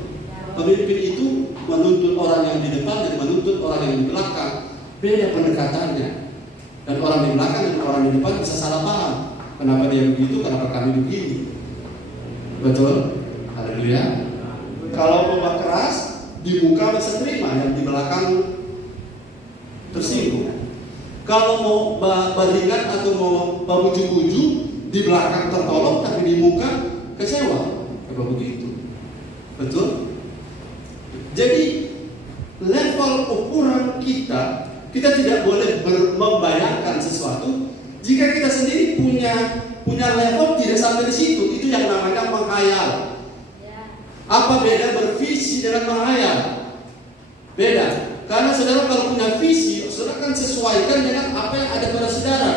Pemimpin itu menuntut orang yang di depan dan menuntut orang yang di belakang. Beda pendekatannya. Dan orang di belakang dan orang di depan bisa salah paham. Kenapa dia begitu, kenapa kami begini. Betul? Haleluya. Kalau bawa keras, di muka bisa terima, yang di belakang tersinggung. Kalau mau balikan atau mau buju-buju, di belakang tertolong, tapi di muka kecewa. Apa begitu? Betul? Jadi level ukuran kita tidak boleh membayangkan sesuatu jika kita sendiri punya level tidak sampai di situ. Itu yang namanya menghayal. Apa beda bervisi dengan menghayal? Beda. Karena saudara kalau punya visi, saudara akan sesuaikan dengan apa yang ada pada saudara.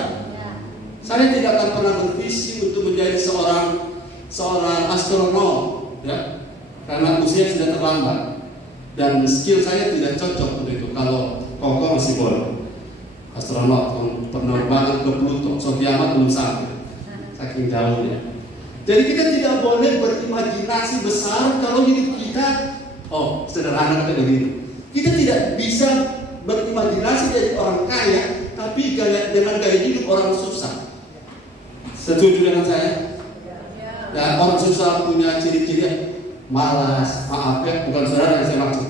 Saya tidak akan pernah bervisi untuk menjadi seorang astronom, ya, karena usia sudah terlambat dan skill saya tidak cocok untuk itu. Kalau Koko masih boleh, astronot, penerbangan ke Pluto, Sofiamat belum sampai, saking jauhnya. Jadi kita tidak boleh berimajinasi besar kalau hidup kita, sederhana kayak begini. Kita tidak bisa berimajinasi dari orang kaya, tapi dengan gaya hidup orang susah. Setuju dengan saya? Ya, orang susah punya ciri-ciri malas, maaf ya, bukan saudara yang saya maksud.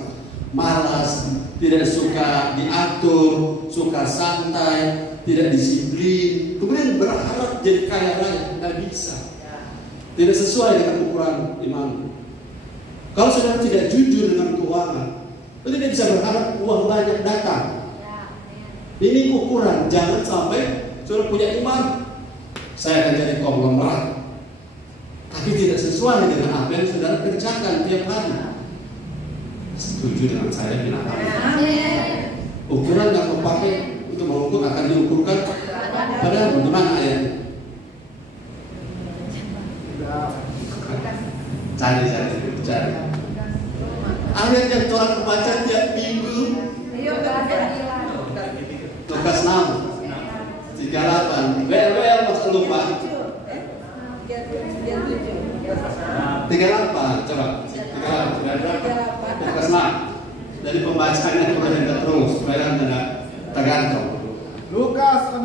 malas, tidak suka diatur, suka santai, tidak disiplin, kemudian berharap jadi kaya raya, nggak bisa. Tidak sesuai dengan ukuran iman. Kalau saudara tidak jujur dengan keuangan, tidak bisa berharap uang banyak datang. Ini ukuran. Jangan sampai saudara punya iman, saya akan jadi konglomerat, tapi tidak sesuai dengan apa yang saudara kerjakan tiap hari. Setuju dengan saya bilang? Ukuran yang kau pakai untuk mengukur akan diukurkan pada bagaimana ayatnya? Cari. Ayat yang Tuhan baca tiap minggu. Lukas 6 38. Well, masa lupa. 38, coba. 38. Lukas 6. Dari pembacanya kita terus supaya Anda tergantung. Lukas 6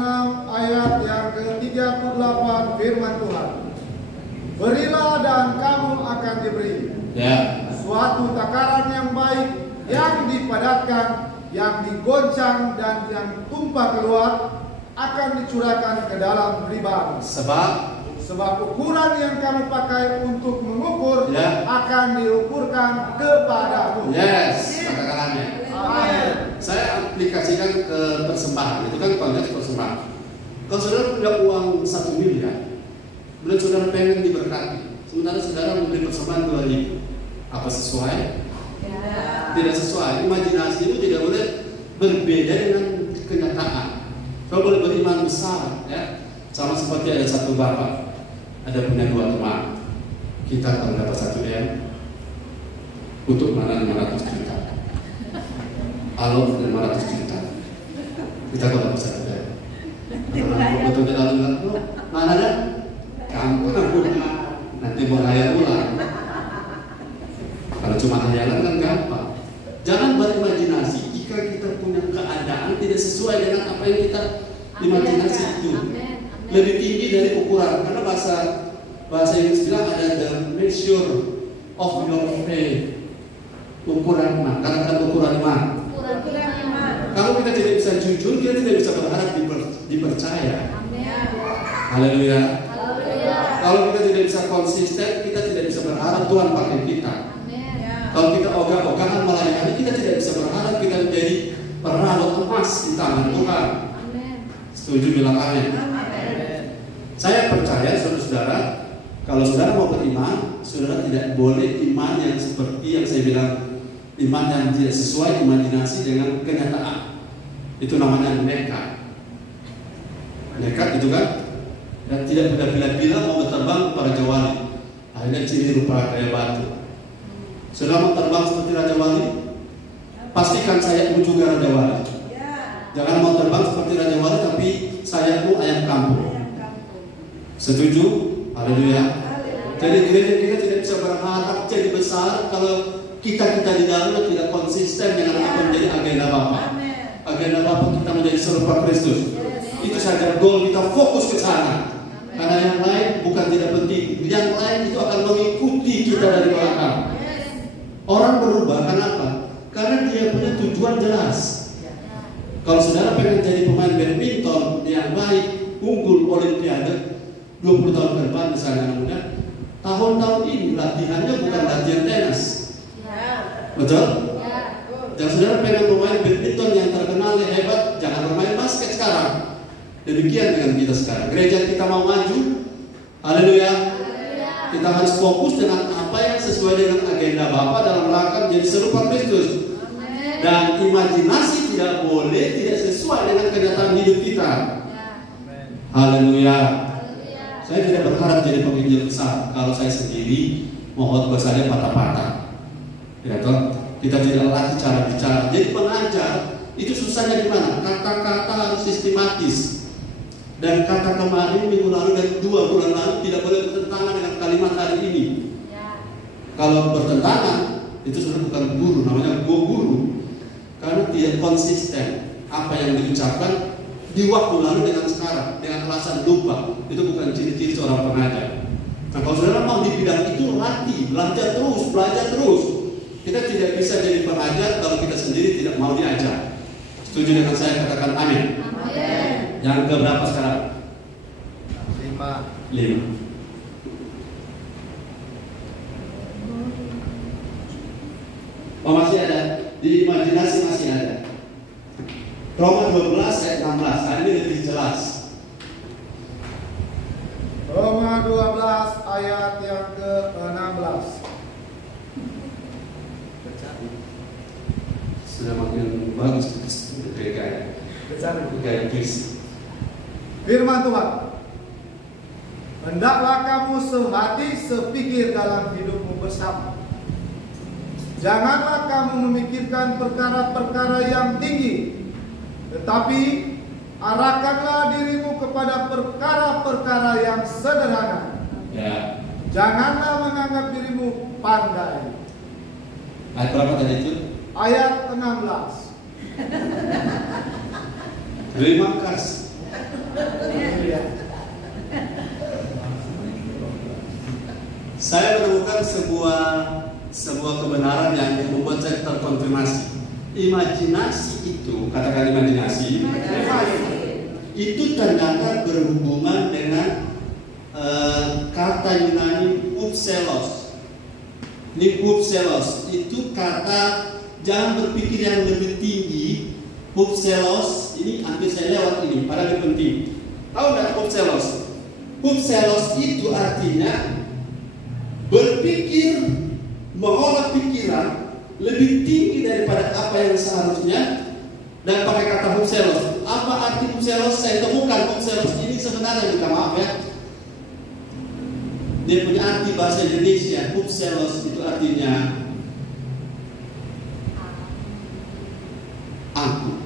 ayat yang ke-38 firman Tuhan. Berilah dan kamu akan diberi. Ya. Suatu takaran yang baik, yang dipadatkan, yang digoncang dan yang tumpah keluar akan dicurahkan ke dalam pribadi. Sebab ukuran yang kamu pakai untuk mengukur akan diukurkan kepadamu. Yes, kata-katanya. Saya aplikasikan ke persembahan. Itu kan konteks persembahan. Kalau saudara punya uang 1 miliar, kemudian saudara pengen diberkati, sementara saudara memberi persembahan 2.000, apa sesuai? Tidak sesuai. Imajinasi itu tidak boleh berbeda dengan kenyataan. Kalau boleh beriman besar, ya, sama seperti ada satu bapak, ada punya 2 teman. Kita kalau dapat 1 M, untuk mana 500 juta. Halo, 500 juta. Kita kalau dapat 1 M. Betul kita bilang, mana ada? Kamu nanti mau hayal ulang. Kalau cuma hayalan kan gampang. Jangan berimajinasi jika kita punya keadaan tidak sesuai dengan apa yang kita imajinasi itu. Lebih tinggi dari ukuran. Karena bahasa Inggris bilang ada the measure of your faith. Ukuran iman. Katakan ukuran iman. Kalau kita tidak bisa jujur, kita tidak bisa berharap dipercaya. Haleluya. Kalau kita tidak bisa konsisten, kita tidak bisa berharap Tuhan pakai kita. Kalau kita ogah-ogahan melayani, kita tidak bisa berharap kita menjadi perawat emas di tangan Tuhan. Setuju bilang amin. Saya percaya saudara-saudara, kalau saudara mau beriman, saudara tidak boleh iman yang seperti yang saya bilang, iman yang tidak sesuai imajinasi dengan kenyataan. Itu namanya nekat. Nekat itu kan, dan tidak bila-bila mau berterbang para Raja Wali. Akhirnya ciri rupa kayak batu. Saudara mau terbang seperti Raja Wali, pastikan sayapmu juga Raja Wali. Jangan mau terbang seperti Raja Wali tapi sayapmu ayam kampung. Setuju? Haleluya. Jadi gereja kita tidak bisa berharap jadi besar kalau kita di dalamnya tidak konsisten dengan apa menjadi agenda Bapa. Agenda Bapa kita menjadi serupa Kristus. Itu saja goal kita, fokus ke sana. Karena yang lain bukan tidak penting. Yang lain itu akan mengikuti kita dari belakang. Orang berubah kenapa? Karena dia punya tujuan jelas. Kalau saudara pengen jadi pemain badminton yang baik, unggul olimpiade 20 tahun ke depan misalnya muda, tahun-tahun ini latihannya bukan latihan tenis. Betul? Dan saudara pengen pemain badminton yang terkenal yang hebat, jangan bermain basket sekarang. Demikian dengan kita sekarang. Gereja kita mau maju, haleluya. Kita harus fokus dengan apa yang sesuai dengan agenda Bapa dalam rangka menjadi serupa Kristus. Dan imajinasi tidak boleh tidak sesuai dengan kenyataan hidup kita. Haleluya. Saya tidak berharap jadi penginjil besar kalau saya sendiri mau khotbah saja patah-patah. Ya toh? Kita tidak latih cara bicara. Jadi pengajar itu susahnya di mana? Kata-kata harus sistematis. Dan kata kemarin minggu lalu dan 2 bulan lalu tidak boleh bertentangan dengan kalimat hari ini. Kalau bertentangan itu sudah bukan guru, namanya guru. Karena tidak konsisten apa yang diucapkan di waktu lalu dengan sekarang, dengan alasan lupa. Itu bukan ciri-ciri seorang pengajar. Nah kalau saudara mau di bidang itu latih, belajar terus. Kita tidak bisa jadi pengajar kalau kita sendiri tidak mau diajar. Setuju dengan saya? Katakan amin. Amin. Yang keberapa sekarang? 5. Oh, masih ada? Di imajinasi masih ada. Roma 12 ayat 16. Nah, ini lebih jelas. Roma 12 ayat yang ke-16. Sudah makin bagus kayak puisi. Firman Tuhan. Hendaklah kamu sehati sepikir dalam hidupmu bersama. Janganlah kamu memikirkan perkara-perkara yang tinggi, tetapi arahkanlah dirimu kepada perkara-perkara yang sederhana. Ya. Janganlah menganggap dirimu pandai. Ayat berapa tadi itu? Ayat 16. Terima kasih. Saya menemukan sebuah kebenaran yang membuat saya terkonfirmasi. Imajinasi itu, katakan imajinasi, itu ternyata berhubungan dengan kata Yunani upselos. Ini upselos itu kata jangan berpikir yang lebih tinggi. Upselos ini hampir saya lewat ini, padahal ini penting. Tahu nggak upselos? Upselos itu artinya berpikir, mengolah pikiran lebih tinggi daripada apa yang seharusnya, dan pakai kata upselos. Apa arti upselos? Saya temukan upselos ini sebenarnya, minta maaf ya, dia punya arti bahasa Indonesia. Upselos itu artinya aku.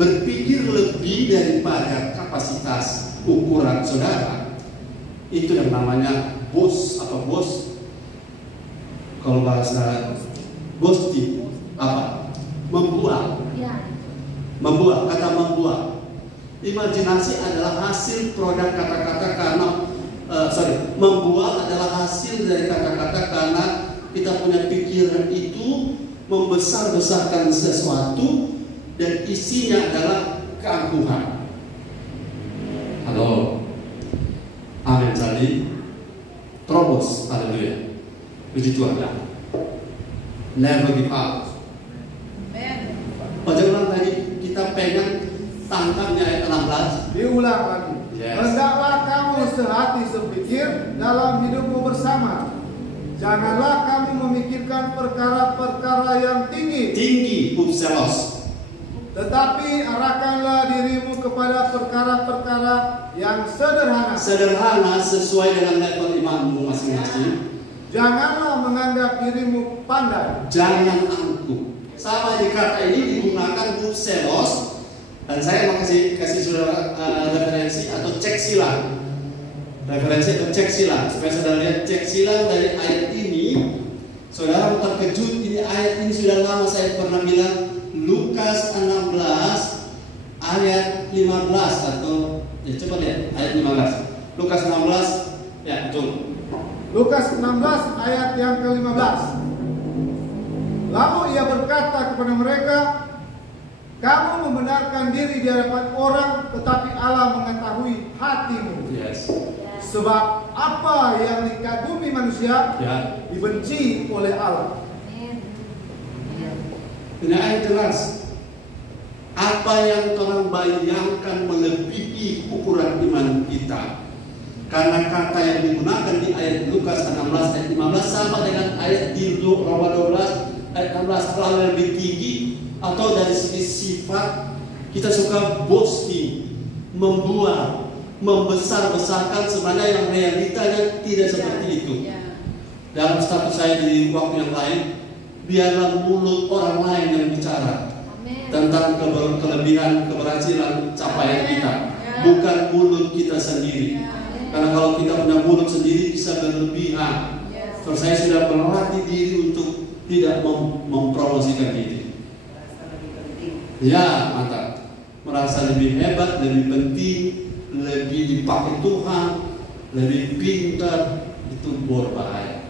Berpikir lebih daripada kapasitas ukuran saudara, itu yang namanya bos atau bos. Kalau bahasa bosti apa? Membuat. Membuat, kata membuat. Imajinasi adalah hasil produk kata-kata karena membuat adalah hasil dari kata-kata karena kita punya pikiran itu membesar-besarkan sesuatu dan isinya adalah keangkuhan. Halo, amin tadi, terobos, haleluya, puji Tuhan ya. Never give up. Pada ulang tadi kita pegang tangkapnya ayat 16. Diulang lagi. Yes. Hendaklah kamu sehati sepikir dalam hidupmu bersama. Janganlah kamu memikirkan perkara-perkara yang tinggi. Tinggi, upselos. Tetapi arahkanlah dirimu kepada perkara-perkara yang sederhana. Sederhana sesuai dengan level imanmu masing-masing. Janganlah menganggap dirimu pandai. Jangan angkuh. Sama di kata ini digunakan upselos. Dan saya mau kasih saudara referensi atau cek silang. Referensi atau cek silang. Supaya saudara lihat cek silang dari ayat ini. Saudara terkejut, ini ayat ini sudah lama saya pernah bilang. Lukas 16 ayat 15 atau ya coba lihat ayat 15. Lukas 16 ya betul. Lukas 16 ayat yang ke-15. Lalu ia berkata kepada mereka, kamu membenarkan diri di hadapan orang, tetapi Allah mengetahui hatimu. Yes. Sebab apa yang dikagumi manusia dibenci oleh Allah. Ini ayat jelas. Apa yang Tuhan bayangkan melebihi ukuran iman kita. Karena kata yang digunakan di ayat Lukas 16 ayat 15 sama dengan ayat di Roma 12 ayat 16, kalau lebih tinggi atau dari segi sifat kita suka boasting, membuat, membesar-besarkan, sebenarnya yang realitanya tidak seperti itu. Dalam status saya di waktu yang lain, biarlah mulut orang lain yang bicara tentang kelebihan, keberhasilan, capaian kita, bukan mulut kita sendiri. Karena kalau kita punya mulut sendiri bisa berlebihan. Terus saya sudah melatih diri untuk tidak mempromosikan diri. Ya, mantap. Merasa lebih hebat, lebih penting, lebih dipakai Tuhan, lebih pintar, itu berbahaya.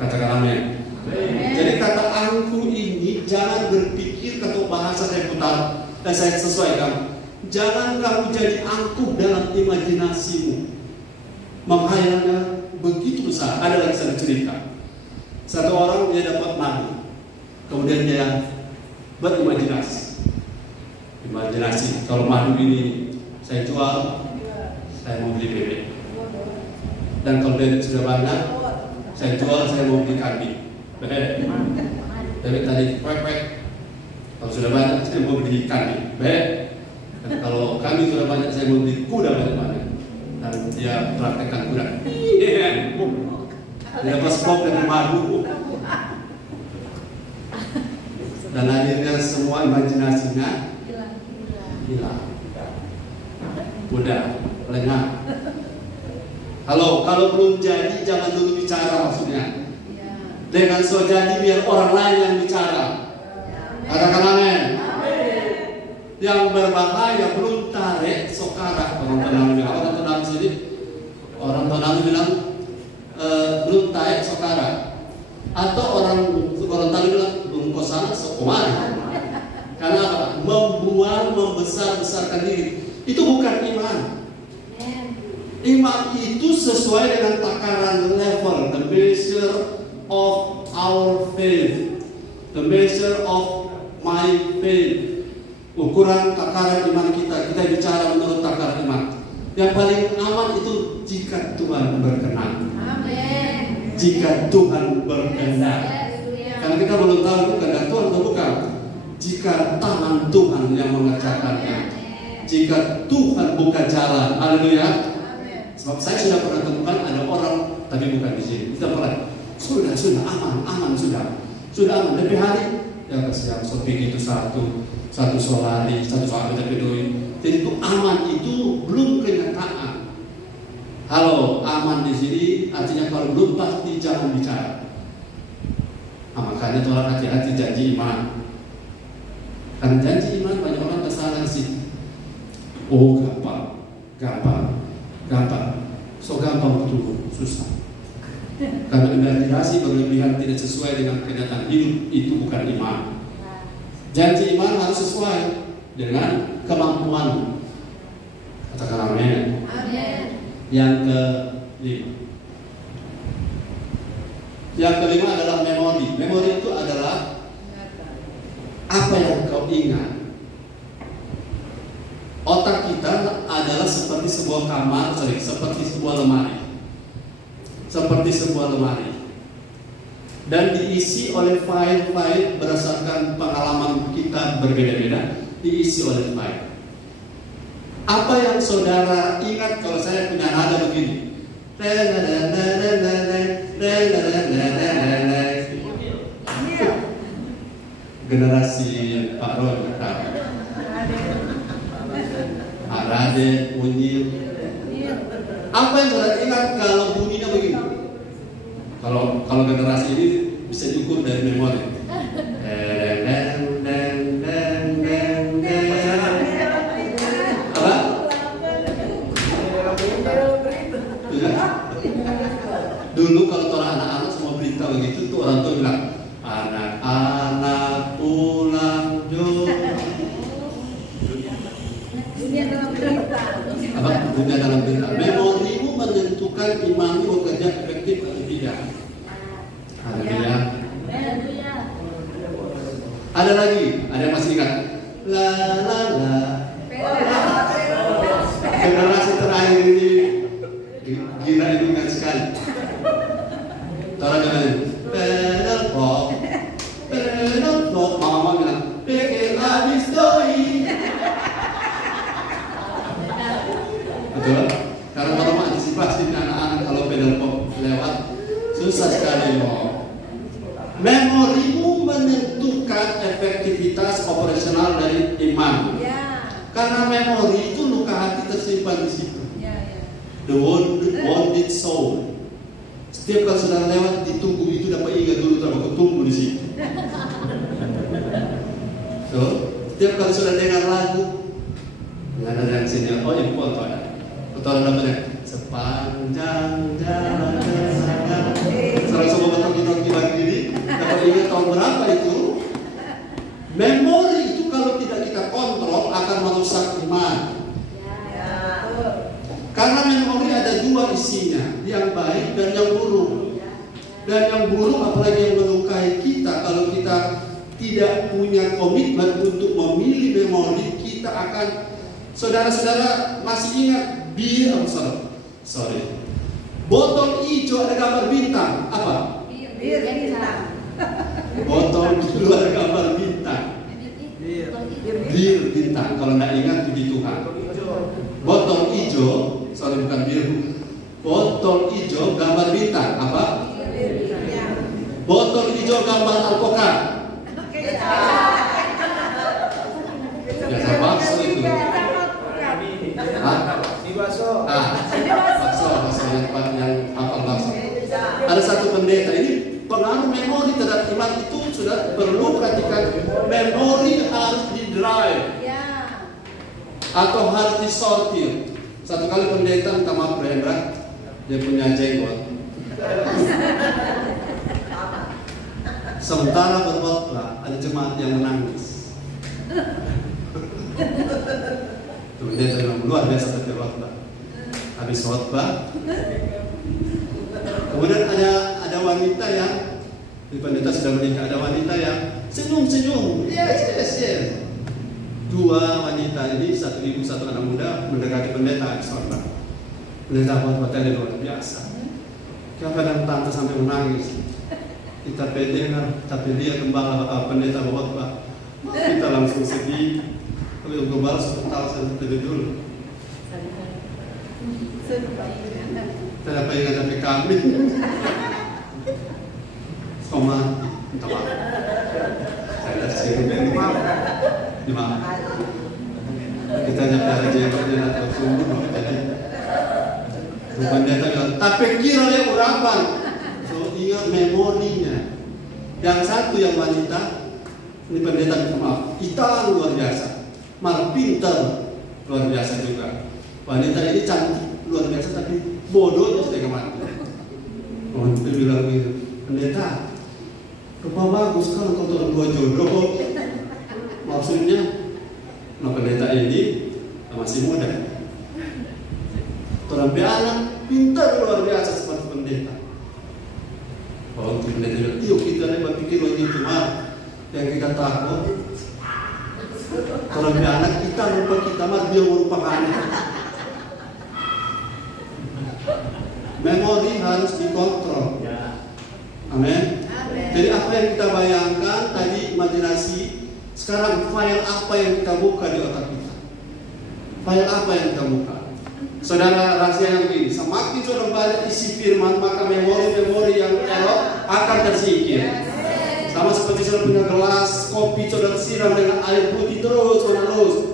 Katakan amin. Jadi kata angkuh ini jangan berpikir atau bahasa saya putar dan saya sesuaikan. Jangan kamu jadi angkuh dalam imajinasimu. Menghayalnya begitu besar. Ada lagi satu cerita. Satu orang dia dapat madu, kemudian dia berimajinasi. Imajinasi, kalau madu ini saya jual, saya mau beli bebek. Dan kalau bebek sudah banyak, saya jual, saya mau beli kambing. Bebek tadi kwek-kwek. Kalau sudah banyak, saya mau beli kambing. Dan kalau kambing sudah banyak, saya mau beli kuda banyak-banyak. Dan dia praktekkan kuda. Dia pas-pop dengan madu. Dan akhirnya semua imajinasinya hilang. Udah, lengah. Halo, kalau belum jadi jangan dulu bicara maksudnya. Dengan so jadi biar orang lain yang bicara. Katakan amin. Yang berbahaya belum tarik sokara. Orang tenang sini. Orang tenang bilang belum tarik sokara. Atau orang tenang bilang belum kosana sokomari. Karena apa? Membuang, membesar-besarkan diri. Itu bukan iman. Iman itu sesuai dengan takaran level, the measure of our faith, the measure of my faith. Ukuran takaran iman kita bicara menurut takaran iman. Yang paling aman itu jika Tuhan berkenan. Amin. Jika Tuhan berkenan. Karena kita belum tahu kehendak Tuhan atau bukan. Jika tangan Tuhan yang mengerjakannya, jika Tuhan buka jalan, haleluya. Sebab saya sudah pernah temukan ada orang, tapi bukan di sini. Kita pernah, sudah aman, sudah aman. Lebih hari, ya kasihan, sopi itu satu solari, satu sahabat tapi doi. Jadi itu aman itu belum kenyataan. Halo, aman di sini artinya kalau belum pasti jangan bicara. Makanya tolong hati-hati janji iman. Karena janji iman banyak orang kesalahan sih. Oh gampang. So gampang betul, susah. Karena imajinasi berlebihan tidak sesuai dengan kenyataan hidup itu bukan iman. Janji iman harus sesuai dengan kemampuan. Katakan amin. Yang kelima adalah memori. Memori itu adalah apa yang kau ingat. Otak kita adalah seperti sebuah kamar, seperti sebuah lemari. Dan diisi oleh file-file berdasarkan pengalaman kita berbeda-beda, diisi oleh file. Apa yang saudara ingat kalau saya punya nada begini? Generasi Pak Roy Arade, Unyil. Apa yang saudara ingat kalau bunyinya begini? Kalau generasi ini bisa diukur dari memori. Apa? Dulu kalau orang anak-anak semua berita begitu tuh orang tua bilang anak-anak pulang dunia dalam berita. Memorimu menentukan imanmu bekerja efektif atau tidak. Haleluya. Ada lagi, ada yang masih ingat? La. Generasi terakhir ini gila itu ingat sekali. Orang bilang pedal pop, mama bilang pikir habis doi. Betul? Karena kalau mau antisipasi anak-anak kalau pedal pop lewat susah sekali mau. Memorimu menentukan efektivitas operasional dari iman. Karena memori itu luka hati tersimpan di situ. The wounded soul. Setiap kali sudah lewat ditunggu itu dapat ingat dulu terlalu tunggu di situ. So, setiap kali sudah dengar lagu, nggak ada yang sini. Oh, ibu foto ya. Foto namanya sepanjang jalan kesayangan. Sekarang semua betul-betul bagi diri. Dapat ingat tahun berapa itu? Memori itu kalau tidak kita kontrol akan merusak iman. Karena memori ada dua isinya, yang baik dan yang buruk. Dan yang buruk apalagi yang melukai kita, kalau kita tidak punya komitmen untuk memilih memori, kita akan, saudara-saudara masih ingat botol hijau ada gambar bintang, apa? Bintang. Botol biru ada gambar bintang. Bir bintang, kalau tidak ingat puji Tuhan. Botol hijau, bukan biru. Botol hijau gambar bintang, apa? Botol hijau gambar alpukat. Biasa bakso itu. Bakso yang hafal bakso. Ada satu pendeta ini pengaruh memori terhadap iman itu sudah perlu perhatikan. Memori harus di drive atau harus disortir. Satu kali pendeta minta maaf Hendra, dia punya jenggot. Sementara berkhotbah ada jemaat yang menangis. Pendeta bilang luar biasa berkhotbah. Habis khotbah, kemudian ada wanita yang pendeta sudah menikah, ada wanita yang senyum, yes. Dua wanita ini, satu ibu satu anak muda mendekati pendeta habis khotbah. Pendeta khotbah tadi luar biasa. Kadang tante sampai menangis. Kita pendengar, tapi dia gembala pendeta khotbah. Kita langsung sedih. Kalau gembala sudah tahu sampai tadi dulu. Kenapa ingat sampai kami? Somati, minta maaf. Saya sering dimaaf. Kita nyampe jenggot dia atau sungguh jadi. Pendeta bilang, tapi kira dia urapan. So ingat memorinya. Yang satu yang wanita, ini pendeta minta maaf. Kita luar biasa, malah pintar luar biasa juga. Wanita ini cantik luar biasa, tapi bodohnya sudah mati. Oh, dia bilang gitu, pendeta, rupa bagus kan kalau dua jodoh. Maksudnya, pendeta ini masih muda. Orang anak pintar luar biasa seperti pendeta. Kalau pendeta bilang, yuk kita dapat pikir begitu mah, yang kita takut. Orang anak kita lupa kita mah dia merupakan anak. Memori harus dikontrol. Amin. Jadi apa yang kita bayangkan tadi imajinasi, sekarang file apa yang kita buka di otak kita? File apa yang kita buka? Saudara, rahasia yang begini, semakin saudara banyak isi firman, maka memori-memori yang elok akan tersingkir. Sama seperti saudara punya gelas kopi, saudara siram dengan air putih terus menerus.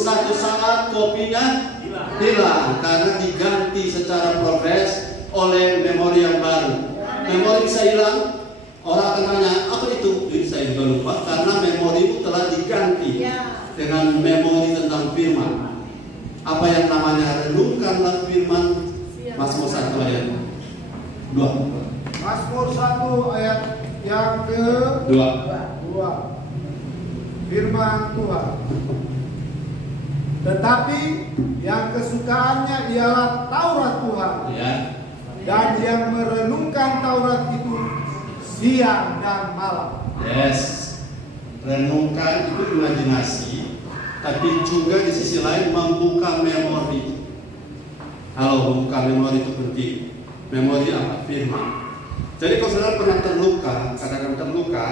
Satu saat kopinya hilang karena diganti secara progres oleh memori yang baru. Memori bisa hilang, orang akan tanya, apa itu? Jadi saya juga lupa karena memori itu telah diganti dengan memori tentang firman. Apa yang namanya renungkanlah firman. Mazmur 1 ayat 2. Mazmur 1 ayat yang ke-2. Firman Tuhan. Tetapi yang kesukaannya ialah Taurat Tuhan. Dan yang merenungkan Taurat itu siang dan malam. Yes. Renungkan itu imajinasi, tapi juga di sisi lain membuka memori. Kalau membuka memori itu penting. Memori apa? Firman. Jadi kalau saudara pernah terluka, katakan terluka,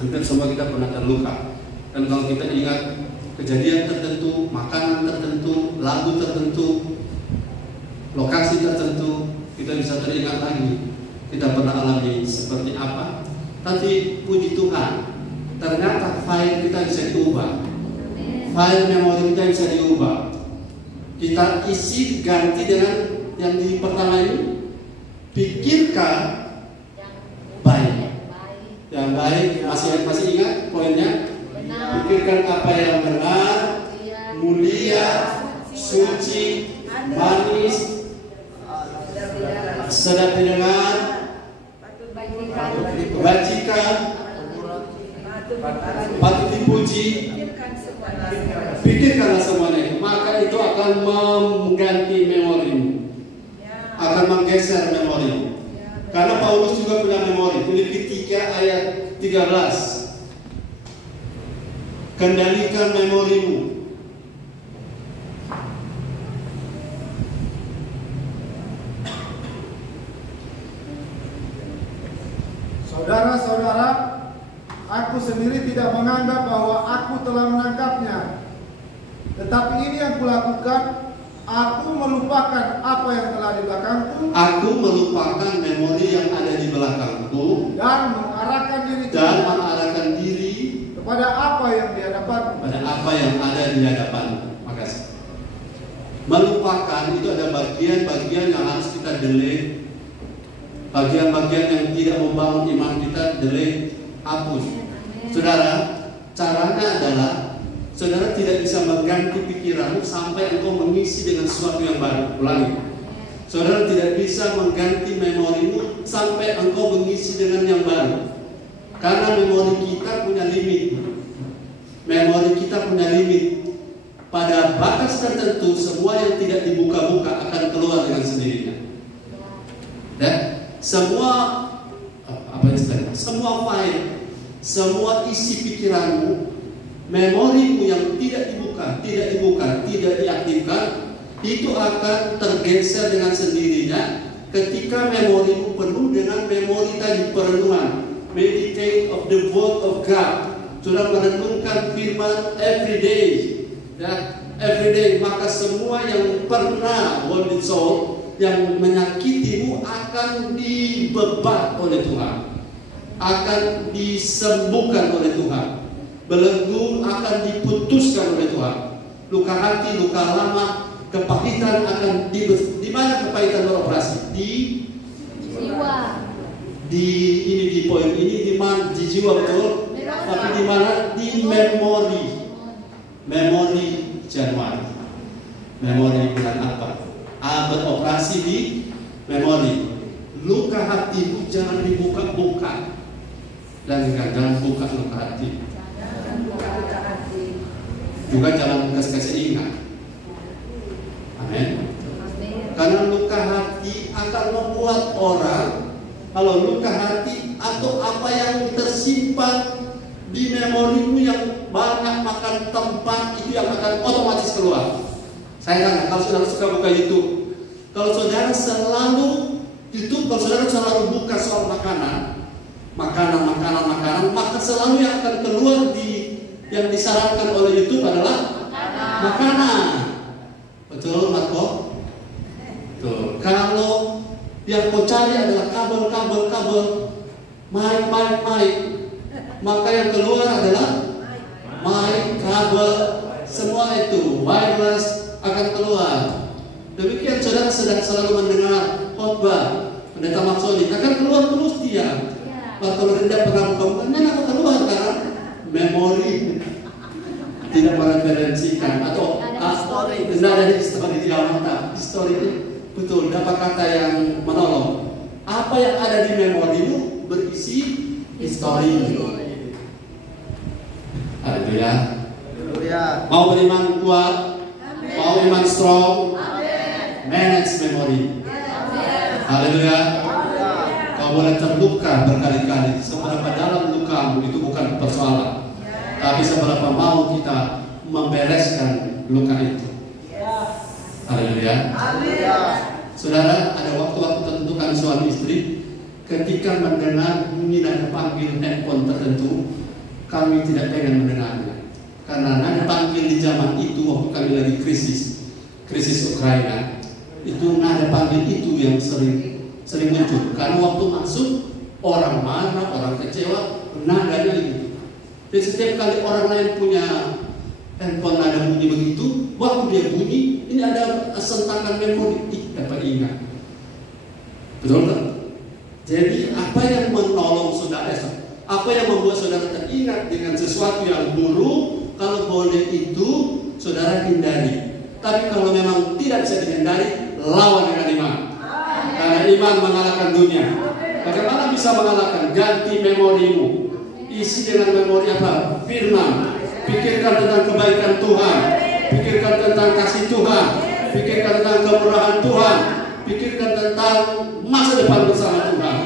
hampir semua kita pernah terluka. Dan kalau kita ingat kejadian tertentu, makanan tertentu, lagu tertentu, lokasi tertentu, kita bisa teringat lagi kita pernah alami seperti apa. Tapi puji Tuhan, ternyata file kita bisa diubah. File memori kita bisa diubah. Kita isi ganti dengan yang di pertama ini. Pikirkan baik. Yang baik, masih ingat poinnya? Pikirkan apa yang benar, mulia, suci, manis, sedap didengar, kebajikan, patut dipuji. Pikirkanlah semuanya, maka itu akan mengganti memorimu, akan menggeser memorimu. Karena Paulus juga punya memori. Filipi 3 ayat 13. Kendalikan memorimu. Saudara-saudara, aku sendiri tidak menganggap bahwa aku telah menangkapnya. Tetapi ini yang kulakukan, aku melupakan apa yang telah di belakangku. Aku melupakan memori yang ada di belakangku dan mengarahkan diri kepada apa yang di hadapan. Pada apa yang ada di hadapan. Makasih. Melupakan itu ada bagian-bagian yang harus kita delete. Bagian-bagian yang tidak membangun iman kita delete, hapus. Saudara, caranya adalah saudara tidak bisa mengganti pikiranmu sampai engkau mengisi dengan sesuatu yang baru. Ulangi. Saudara tidak bisa mengganti memorimu sampai engkau mengisi dengan yang baru. Karena memori kita punya limit. Memori kita punya limit. Pada batas tertentu semua yang tidak dibuka-buka akan keluar dengan sendirinya. Dan semua semua file, semua isi pikiranmu, memorimu yang tidak dibuka, tidak diaktifkan, itu akan tergeser dengan sendirinya ketika memorimu penuh dengan memori tadi perenungan. Meditate of the word of God. Sudah merenungkan firman every day, ya, every day. Maka semua yang pernah wounded soul, yang menyakitimu akan dibebat oleh Tuhan, akan disembuhkan oleh Tuhan. Belenggu akan diputuskan oleh Tuhan. Luka hati, luka lama, kepahitan akan di mana kepahitan beroperasi? Di jiwa. Di poin ini di mana? Di jiwa, betul. Tapi di mana? Di memori. Memori Januari. Memori bulan apa? Beroperasi di memori. Luka hatimu jangan dibuka-buka. Dan jangan buka luka hati. Juga jangan kasih ingat. Amin. Karena luka hati akan membuat orang, kalau luka hati atau apa yang tersimpan di memorimu yang banyak makan tempat, itu yang akan otomatis keluar. Saya tanya, kalau saudara suka buka YouTube, kalau saudara selalu YouTube, kalau saudara selalu buka soal makanan, maka selalu yang akan keluar yang disarankan oleh YouTube adalah makanan. Betul, Marco? Betul. Kalau yang kau cari adalah kabel, mic, maka yang keluar adalah mic, kabel, semua itu wireless akan keluar. Demikian saudara sedang selalu mendengar khotbah Pendeta Maksoni akan keluar terus dia. Kalau tidak pernah buka-bukanya akan keluar karena memori tidak mereferensikan atau tidak ada histori dia mantap. Histori itu betul dapat kata yang menolong. Apa yang ada di memorimu berisi histori. Haleluya. Mau beriman kuat, mau iman strong, manage memory. Haleluya. Kau boleh terluka berkali-kali. Seberapa dalam lukamu itu bukan persoalan, tapi seberapa mau kita membereskan luka itu. Haleluya. Saudara, ada waktu-waktu tertentu kan suami istri ketika mendengar bunyi dan panggil handphone tertentu, kami tidak pengen mendengarnya. Karena nada panggil di zaman itu waktu kami lagi krisis Ukraina, itu nada panggil itu yang sering muncul. Karena waktu masuk orang marah, orang kecewa, nadanya gitu. Dan setiap kali orang lain punya handphone nada bunyi begitu, waktu dia bunyi, ini ada sentakan memori, dapat ingat. Betul kan? Jadi apa yang menolong saudara, apa yang membuat saudara teringat dengan sesuatu yang buruk, kalau boleh itu saudara hindari. Tapi kalau memang tidak bisa dihindari, lawan dengan iman. Karena iman mengalahkan dunia. Bagaimana bisa mengalahkan? Ganti memorimu. Isi dengan memori apa? Firman. Pikirkan tentang kebaikan Tuhan. Pikirkan tentang kasih Tuhan. Pikirkan tentang kemurahan Tuhan. Pikirkan tentang masa depan bersama Tuhan.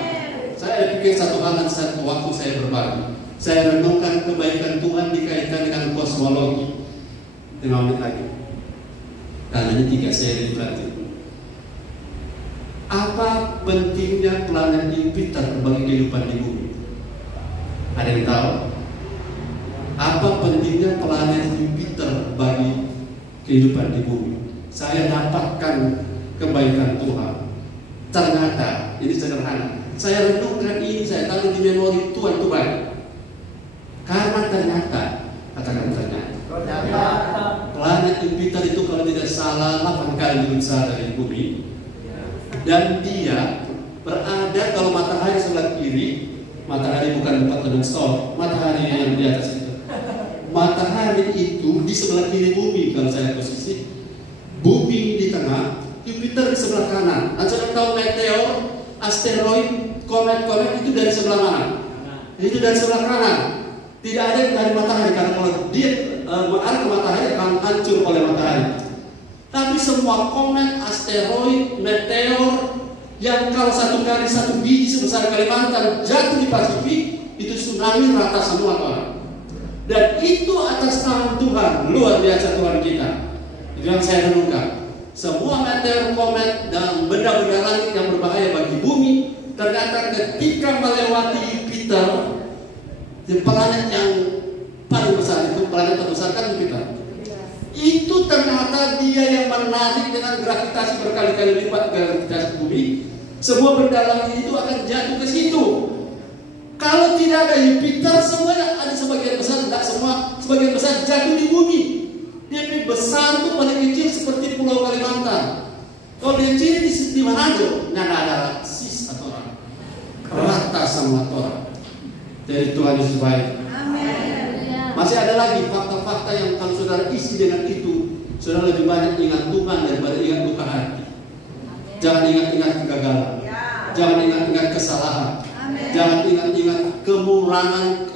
Saya pikir satu hal saat waktu saya berbagi. Saya renungkan kebaikan Tuhan dikaitkan dengan kosmologi. 5 menit lagi. Karena ini 3 seri berarti. Apa pentingnya planet Jupiter bagi kehidupan di bumi? Ada yang tahu? Apa pentingnya planet Jupiter bagi kehidupan di bumi? Saya dapatkan kebaikan Tuhan. Ternyata ini sederhana. Saya renungkan ini, saya taruh di memori Tuhan Tuhan. Karena ternyata, katakan ternyata, planet Jupiter itu kalau tidak salah 8 kali lebih besar dari bumi. Dan dia berada, kalau matahari sebelah kiri, matahari bukan tempat tenun store, matahari yang di atas itu. Matahari itu di sebelah kiri bumi kalau saya posisi, bumi di tengah, Jupiter di sebelah kanan. Anda tahu meteor, asteroid, komet itu dari sebelah mana? Itu dari sebelah kanan. Tidak ada yang dari matahari, karena kalau dia mengarah ke matahari akan hancur oleh matahari. Tapi semua komet, asteroid, meteor yang kalau satu kali satu biji sebesar Kalimantan jatuh di Pasifik, itu tsunami rata semua orang. Dan itu atas tangan Tuhan, luar biasa Tuhan kita. Itu yang saya renungkan. Semua meteor, komet, dan benda-benda langit yang berbahaya bagi bumi, ternyata ketika melewati Jupiter, planet yang paling besar itu, planet terbesar kan Jupiter. Itu ternyata dia yang menarik dengan gravitasi berkali-kali lipat gravitasi bumi. Semua benda langit itu akan jatuh ke situ. Kalau tidak ada Jupiter, semuanya ada sebagian besar, tidak semua, sebagian besar jatuh di bumi. Dia besar itu paling kecil seperti Pulau Kalimantan. Kalau dia kecil di Manado, nggak ada sis atau orang rata sama orang. Jadi Tuhan Yesus baik. Masih ada lagi fakta-fakta yang kalau saudara isi dengan itu, saudara lebih banyak ingat Tuhan daripada ingat luka hati. Jangan ingat-ingat kegagalan. Jangan ingat-ingat kesalahan. Jangan ingat-ingat kemuraman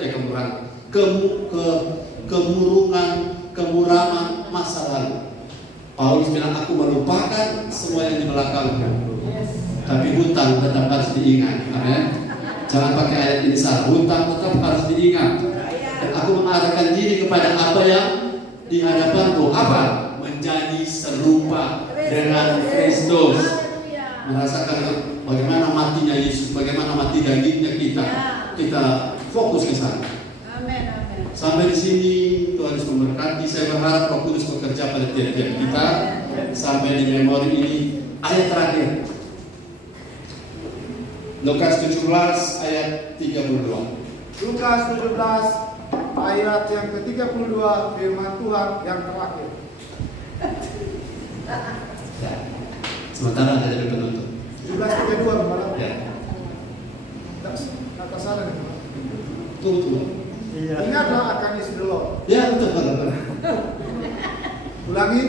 masa lalu. Paulus bilang, aku melupakan semua yang di belakangnya. Tapi hutang tetap harus diingat. Amin. Jangan pakai ayat ini salah. Hutang tetap harus diingat. Dan aku mengarahkan diri kepada apa yang di hadapanku. Apa? Menjadi serupa dengan Kristus. Merasakan bagaimana matinya Yesus, bagaimana mati dagingnya kita. Kita fokus ke sana. Sampai di sini Tuhan Yesus memberkati. Saya berharap Roh Kudus bekerja pada tiap-tiap kita. Sampai di memori ini. Ayat terakhir, Lukas 17 ayat 32. Lukas 17 ayat yang ke-32, firman Tuhan yang terakhir. Sementara ada dari penutup. 17:32 malam. Ya. Kata salah nih. Tunggu. Ingatlah akan istri Lot. Ya betul. Ulangi.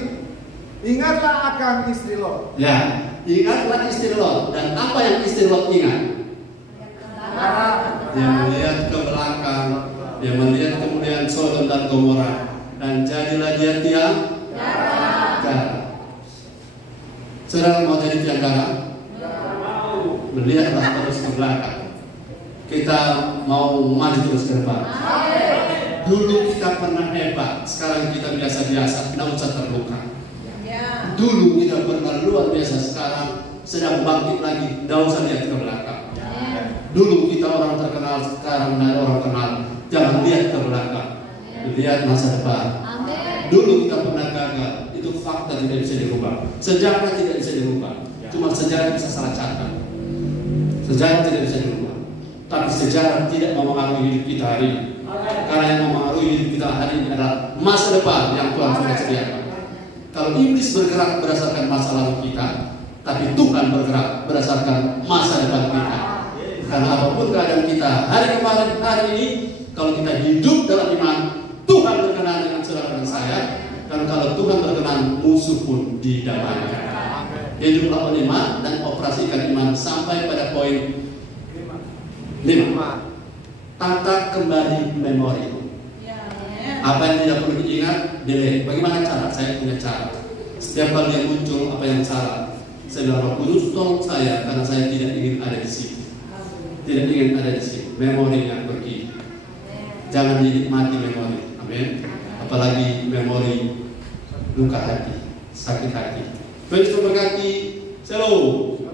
Ingatlah akan istri Lot. Ya, ingatlah istri Lot. Dan apa yang istri Lot ingat? Dia melihat ke belakang. Dia melihat kemudian Sodom dan Gomora. Dan jadilah dia tiang garam. Saudara mau jadi tiang garam? Melihatlah terus ke belakang. Kita mau maju terus ke depan. Dulu kita pernah hebat, sekarang kita biasa-biasa, tidak usah terluka. Dulu kita pernah luar biasa, sekarang sedang bangkit lagi, tidak usah lihat ke belakang. Dulu kita orang terkenal, sekarang tidak ada orang kenal. Jangan lihat ke belakang, lihat masa depan. Dulu kita pernah gagal, itu fakta tidak bisa dirubah. Sejarah tidak bisa dirubah, cuma sejarah bisa salah catat. Sejarah tidak bisa dirubah. Tapi sejarah tidak mempengaruhi hidup kita hari ini. Karena yang mempengaruhi hidup kita hari ini adalah masa depan yang Tuhan sudah sediakan. Kalau iblis bergerak berdasarkan masa lalu kita, tapi Tuhan bergerak berdasarkan masa depan kita. Karena apapun keadaan kita hari kemarin, hari ini, kalau kita hidup dalam iman, Tuhan berkenan dengan saudara dan saya. Dan Karena kalau Tuhan berkenan, musuh pun didamaikan. Hiduplah oleh iman dan operasikan iman sampai pada poin 5. Tata kembali memori. Apa yang tidak perlu diingat, delete. Bagaimana cara? Saya punya cara. Setiap kali yang muncul apa yang salah, saya bilang, Roh Kudus tolong saya, karena saya tidak ingin ada di sini. Tidak ingin ada di sini. Memori yang pergi. Jangan dinikmati memori. Amin. Apalagi memori luka hati, sakit hati. Tuhan Yesus memberkati. Shalom.